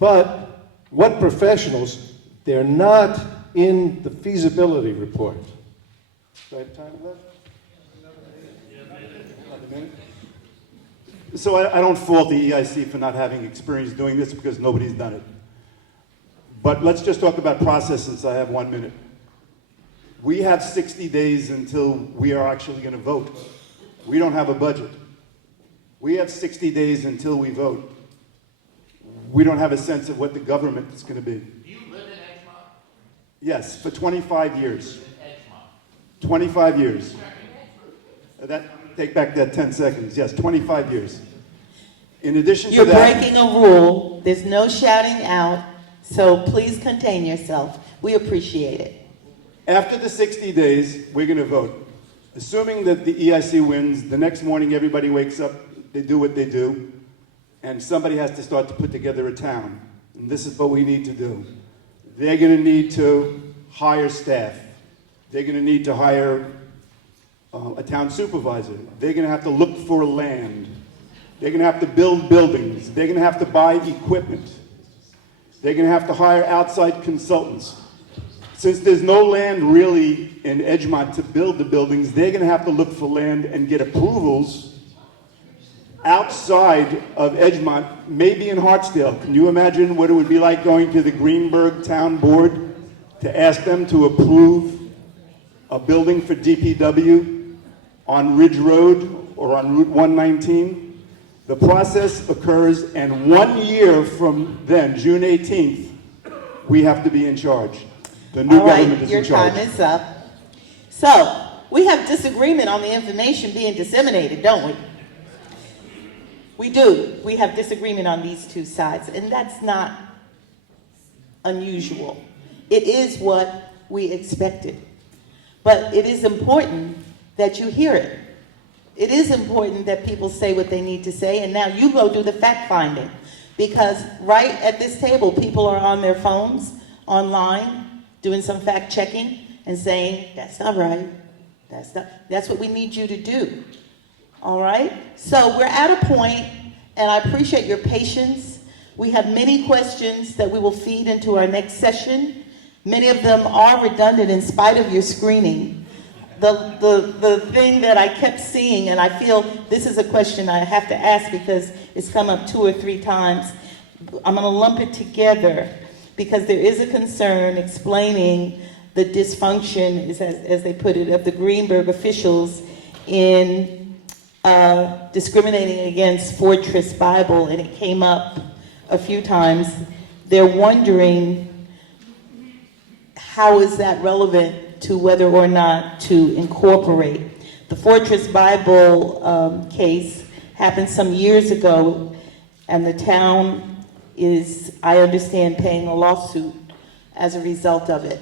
but what professionals? They're not in the feasibility report. Do I have time left? Another minute? So I don't fault the EIC for not having experience doing this because nobody's done it. But let's just talk about process since I have 1 minute. We have 60 days until we are actually going to vote. We don't have a budget. We have 60 days until we vote. We don't have a sense of what the government is going to be. Do you live in Edgemont? Yes, for 25 years. In Edgemont. 25 years. Take back that 10 seconds. Yes, 25 years. In addition to You're that... breaking a rule. There's no shouting out, so please contain yourself. We appreciate it. After the 60 days, we're going to vote. Assuming that the EIC wins, the next morning everybody wakes up, they do what they do, and somebody has to start to put together a town. And this is what we need to do. They're going to need to hire staff. They're going to need to hire a town supervisor. They're going to have to look for land. They're going to have to build buildings. They're going to have to buy equipment. They're going to have to hire outside consultants. Since there's no land really in Edgemont to build the buildings, they're going to have to look for land and get approvals outside of Edgemont, maybe in Hartsdale. Can you imagine what it would be like going to the Greenberg Town Board to ask them to approve a building for DPW on Ridge Road or on Route 119? The process occurs, and 1 year from then, June 18th, we have to be in charge. The new government is in charge. Your time is up. So, we have disagreement on the information being disseminated, don't we? We do. We have disagreement on these two sides, and that's not unusual. It is what we expected. But it is important that you hear it. It is important that people say what they need to say, and now you go do the fact finding. Because right at this table, people are on their phones, online, doing some fact checking and saying, that's not right. That's what we need you to do. All right? So we're at a point, and I appreciate your patience. We have many questions that we will feed into our next session. Many of them are redundant in spite of your screening. The thing that I kept seeing, and I feel this is a question I have to ask because it's come up 2 or 3 times. I'm going to lump it together because there is a concern explaining the dysfunction, as they put it, of the Greenberg officials in discriminating against Fortress Bible, and it came up a few times. They're wondering how is that relevant to whether or not to incorporate. The Fortress Bible case happened some years ago, and the town is, I understand, paying a lawsuit as a result of it.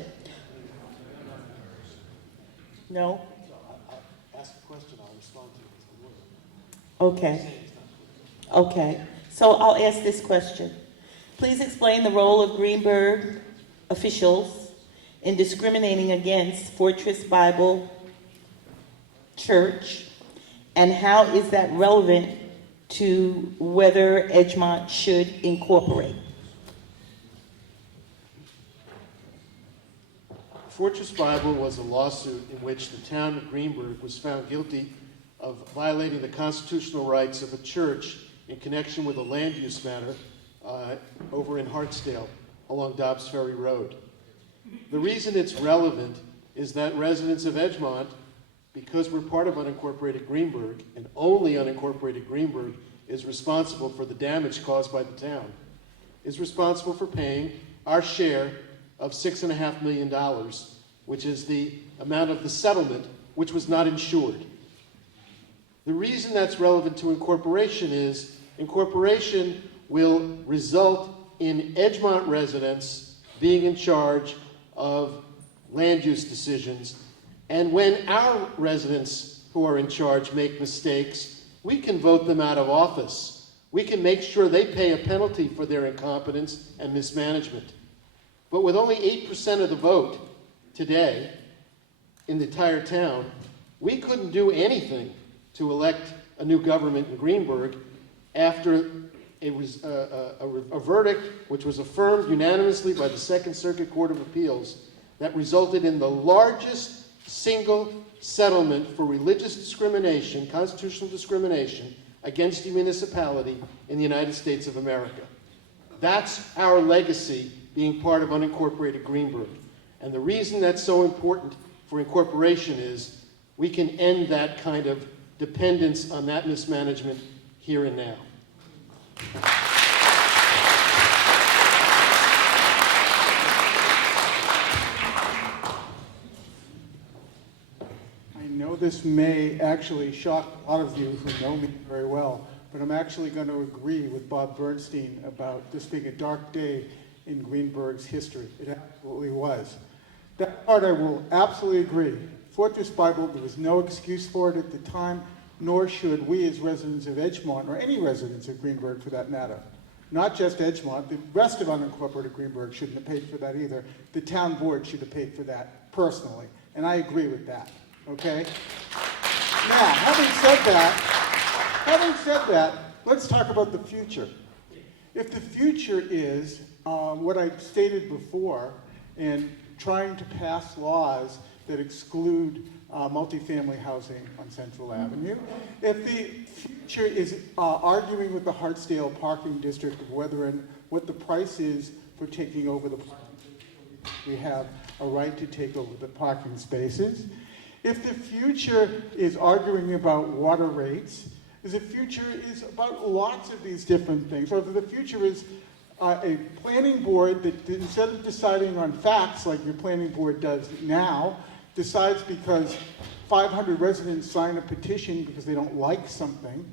No? Ask a question, I'll respond to it. Okay. Okay. So I'll ask this question. Please explain the role of Greenberg officials in discriminating against Fortress Bible Church, and how is that relevant to whether Edgemont should incorporate? Fortress Bible was a lawsuit in which the town of Greenberg was found guilty of violating the constitutional rights of a church in connection with a land use matter over in Hartsdale along Dobbs Ferry Road. The reason it's relevant is that residents of Edgemont, because we're part of unincorporated Greenberg, and only unincorporated Greenberg is responsible for the damage caused by the town, is responsible for paying our share of $6.5 million, which is the amount of the settlement which was not insured. The reason that's relevant to incorporation is incorporation will result in Edgemont residents being in charge of land use decisions. And when our residents who are in charge make mistakes, we can vote them out of office. We can make sure they pay a penalty for their incompetence and mismanagement. But with only 8% of the vote today in the entire town, we couldn't do anything to elect a new government in Greenberg after a verdict which was affirmed unanimously by the Second Circuit Court of Appeals that resulted in the largest single settlement for religious discrimination, constitutional discrimination, against a municipality in the United States of America. That's our legacy being part of unincorporated Greenberg. And the reason that's so important for incorporation is we can end that kind of dependence on that mismanagement here and now. I know this may actually shock a lot of you who know me very well, but I'm actually going to agree with Bob Bernstein about this being a dark day in Greenberg's history. It absolutely was. That part I will absolutely agree. Fortress Bible, there was no excuse for it at the time, nor should we as residents of Edgemont, or any residents of Greenberg for that matter. Not just Edgemont, the rest of unincorporated Greenberg shouldn't have paid for that either. The town board should have paid for that personally, and I agree with that, okay? Now, having said that, let's talk about the future. If the future is what I stated before, and trying to pass laws that exclude multifamily housing on Central Avenue, if the future is arguing with the Hartsdale Parking District of whether and what the price is for taking over the parking, we have a right to take over the parking spaces. If the future is arguing about water rates, if the future is about lots of these different things, or if the future is a planning board that instead of deciding on facts like your planning board does now, decides because 500 residents sign a petition because they don't like something,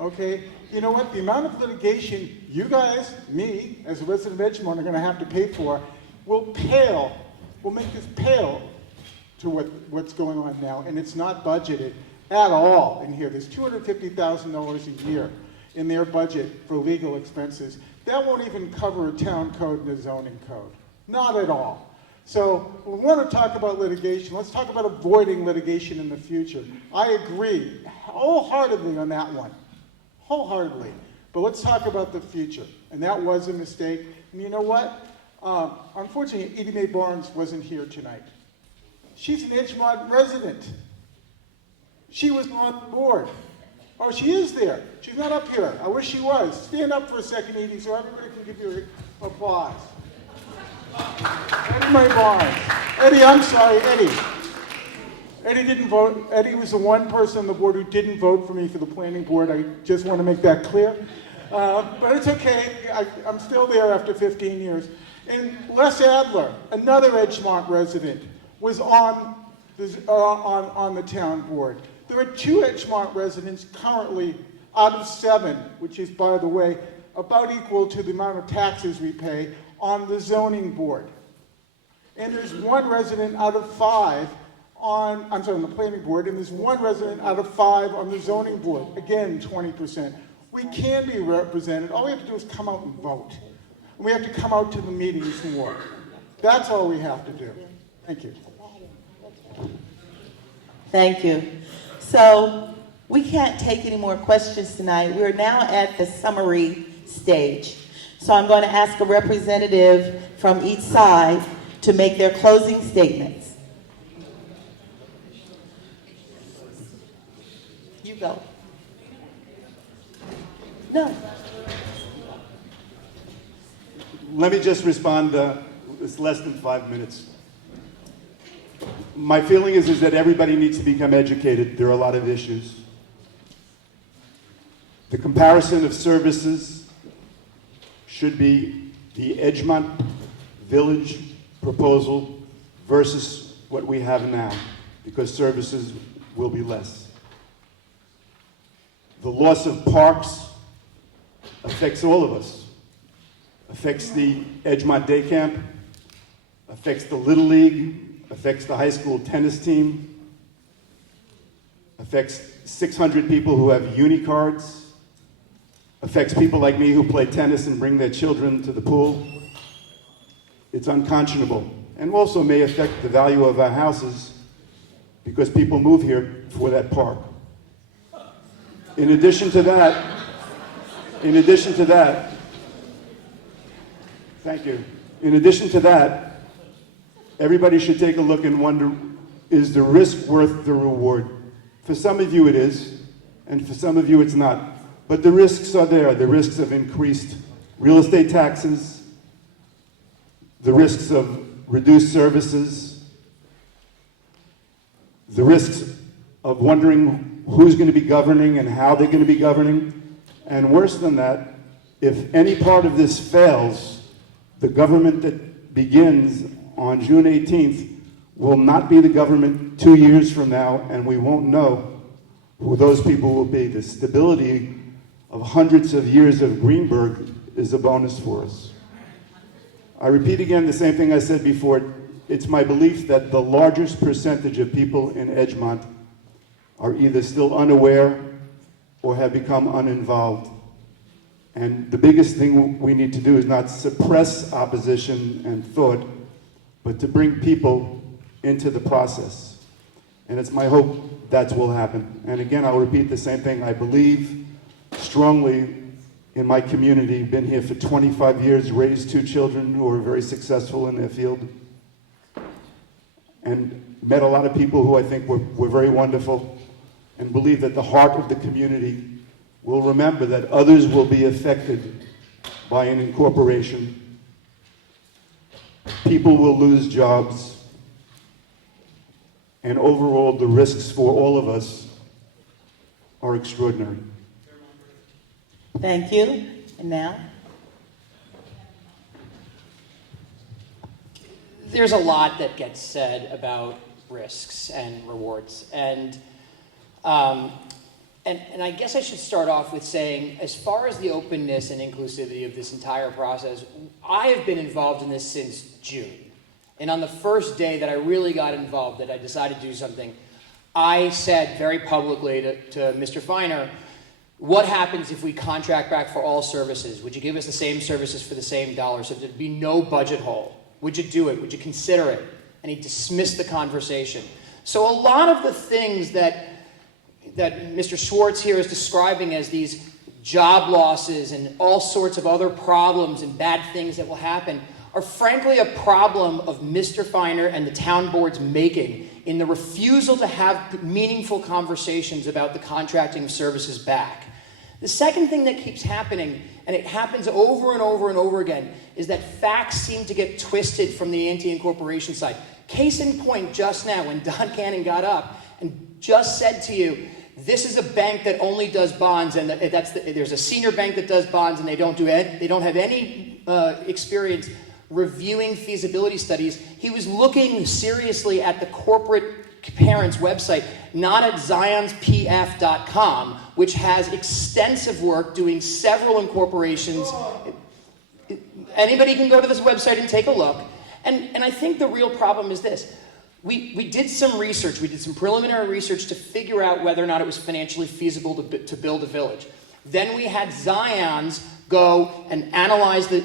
okay? You know what? The amount of litigation you guys, me, as a resident of Edgemont, are going to have to pay for will make this pale to what's going on now, and it's not budgeted at all in here. There's $250,000 a year in their budget for legal expenses. That won't even cover a town code and a zoning code. Not at all. So we want to talk about litigation. Let's talk about avoiding litigation in the future. I agree wholeheartedly on that one, wholeheartedly. But let's talk about the future. And that was a mistake. And you know what? Unfortunately, Edie Mae Barnes wasn't here tonight. She's an Edgemont resident. She was on the board. Oh, she is there. She's not up here. I wish she was. Stand up for a second, Edie, so everybody can give you applause. Edie Mae Barnes. Eddie, I'm sorry, Eddie. Eddie didn't vote. Eddie was the one person on the board who didn't vote for me for the planning board. I just want to make that clear. But it's okay. I'm still there after 15 years. And Les Adler, another Edgemont resident, was on the town board. There are 2 Edgemont residents currently out of 7, which is, by the way, about equal to the amount of taxes we pay on the zoning board. And there's 1 resident out of 5 on the planning board, and there's 1 resident out of 5 on the zoning board. Again, 20%. We can be represented. All we have to do is come out and vote. And we have to come out to the meetings more. That's all we have to do. Thank you. Thank you. So we can't take any more questions tonight. We're now at the summary stage. So I'm going to ask a representative from each side to make their closing statements. You go. No. Let me just respond. It's less than 5 minutes. My feeling is that everybody needs to become educated. There are a lot of issues. The comparison of services should be the Edgemont Village proposal versus what we have now, because services will be less. The loss of parks affects all of us. Affects the Edgemont Day Camp, affects the Little League, affects the high school tennis team, affects 600 people who have unicards, affects people like me who play tennis and bring their children to the pool. It's unconscionable, and also may affect the value of our houses because people move here for that park. In addition to that, thank you. In addition to that, everybody should take a look and wonder, is the risk worth the reward? For some of you it is, and for some of you it's not. But the risks are there. The risks of increased real estate taxes, the risks of reduced services, the risks of wondering who's going to be governing and how they're going to be governing. And worse than that, if any part of this fails, the government that begins on June 18th will not be the government 2 years from now, and we won't know who those people will be. The stability of hundreds of years of Greenberg is a bonus for us. I repeat again the same thing I said before. It's my belief that the largest percentage of people in Edgemont are either still unaware or have become uninvolved. And the biggest thing we need to do is not suppress opposition and thought, but to bring people into the process. And it's my hope that will happen. And again, I'll repeat the same thing. I believe strongly in my community, been here for 25 years, raised 2 children who are very successful in their field, and met a lot of people who I think were very wonderful, and believe that the heart of the community will remember that others will be affected by an incorporation. People will lose jobs, and overall the risks for all of us are extraordinary. Thank you. And now? There's a lot that gets said about risks and rewards. And I guess I should start off with saying, as far as the openness and inclusivity of this entire process, I have been involved in this since June. And on the first day that I really got involved, that I decided to do something, I said very publicly to Mr. Feiner, what happens if we contract back for all services? Would you give us the same services for the same dollar so there'd be no budget hole? Would you do it? Would you consider it? And he dismissed the conversation. So a lot of the things that Mr. Schwartz here is describing as these job losses and all sorts of other problems and bad things that will happen are frankly a problem of Mr. Feiner and the town board's making in the refusal to have meaningful conversations about the contracting of services back. The second thing that keeps happening, and it happens over and over and over again, is that facts seem to get twisted from the anti-incorporation side. Case in point, just now, when Don Cannon got up and just said to you, this is a bank that only does bonds, and there's a senior bank that does bonds, and they don't have any experience reviewing feasibility studies. He was looking seriously at the corporate parent's website, not at zionspf.com, which has extensive work doing several incorporations. Anybody can go to this website and take a look. And I think the real problem is this. We did some research. We did some preliminary research to figure out whether or not it was financially feasible to build a village. Then we had Zions go and analyze the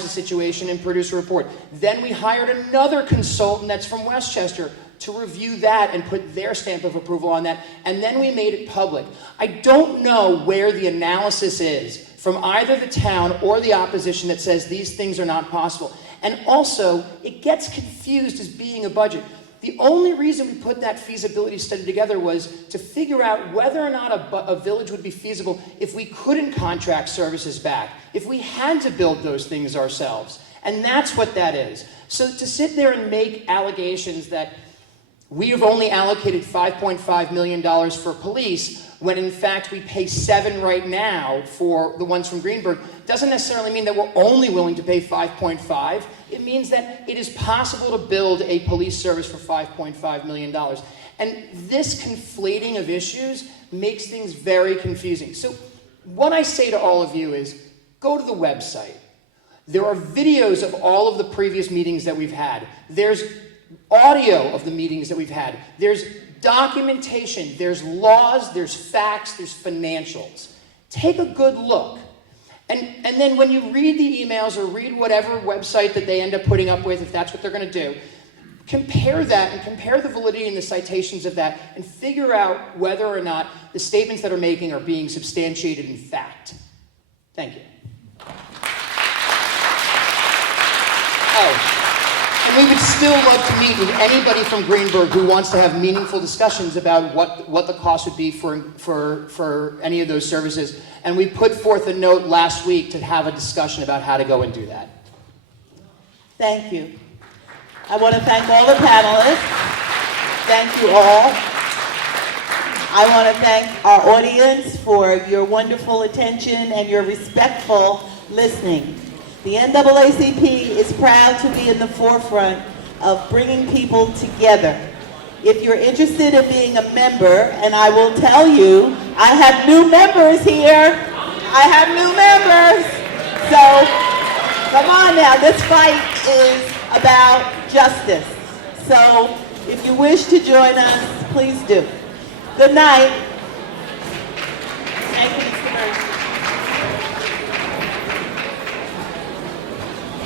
situation and produce a report. Then we hired another consultant that's from Westchester to review that and put their stamp of approval on that. And then we made it public. I don't know where the analysis is from either the town or the opposition that says these things are not possible. And also, it gets confused as being a budget. The only reason we put that feasibility study together was to figure out whether or not a village would be feasible if we couldn't contract services back, if we had to build those things ourselves. And that's what that is. So to sit there and make allegations that we have only allocated $5.5 million for police, when in fact we pay $7 million right now for the ones from Greenberg, doesn't necessarily mean that we're only willing to pay $5.5 million. It means that it is possible to build a police service for $5.5 million. And this conflating of issues makes things very confusing. So what I say to all of you is, go to the website. There are videos of all of the previous meetings that we've had. There's audio of the meetings that we've had. There's documentation, there's laws, there's facts, there's financials. Take a good look. And then when you read the emails or read whatever website that they end up putting up with, if that's what they're going to do, compare that and compare the validity and the citations of that and figure out whether or not the statements that are making are being substantiated in fact. Thank you. Oh. And we would still love to meet with anybody from Greenberg who wants to have meaningful discussions about what the cost would be for any of those services. And we put forth a note last week to have a discussion about how to go and do that. Thank you. I want to thank all the panelists. Thank you all. I want to thank our audience for your wonderful attention and your respectful listening. The NAACP is proud to be in the forefront of bringing people together. If you're interested in being a member, and I will tell you, I have new members here. I have new members. So, come on now, this fight is about justice. So, if you wish to join us, please do. Good night.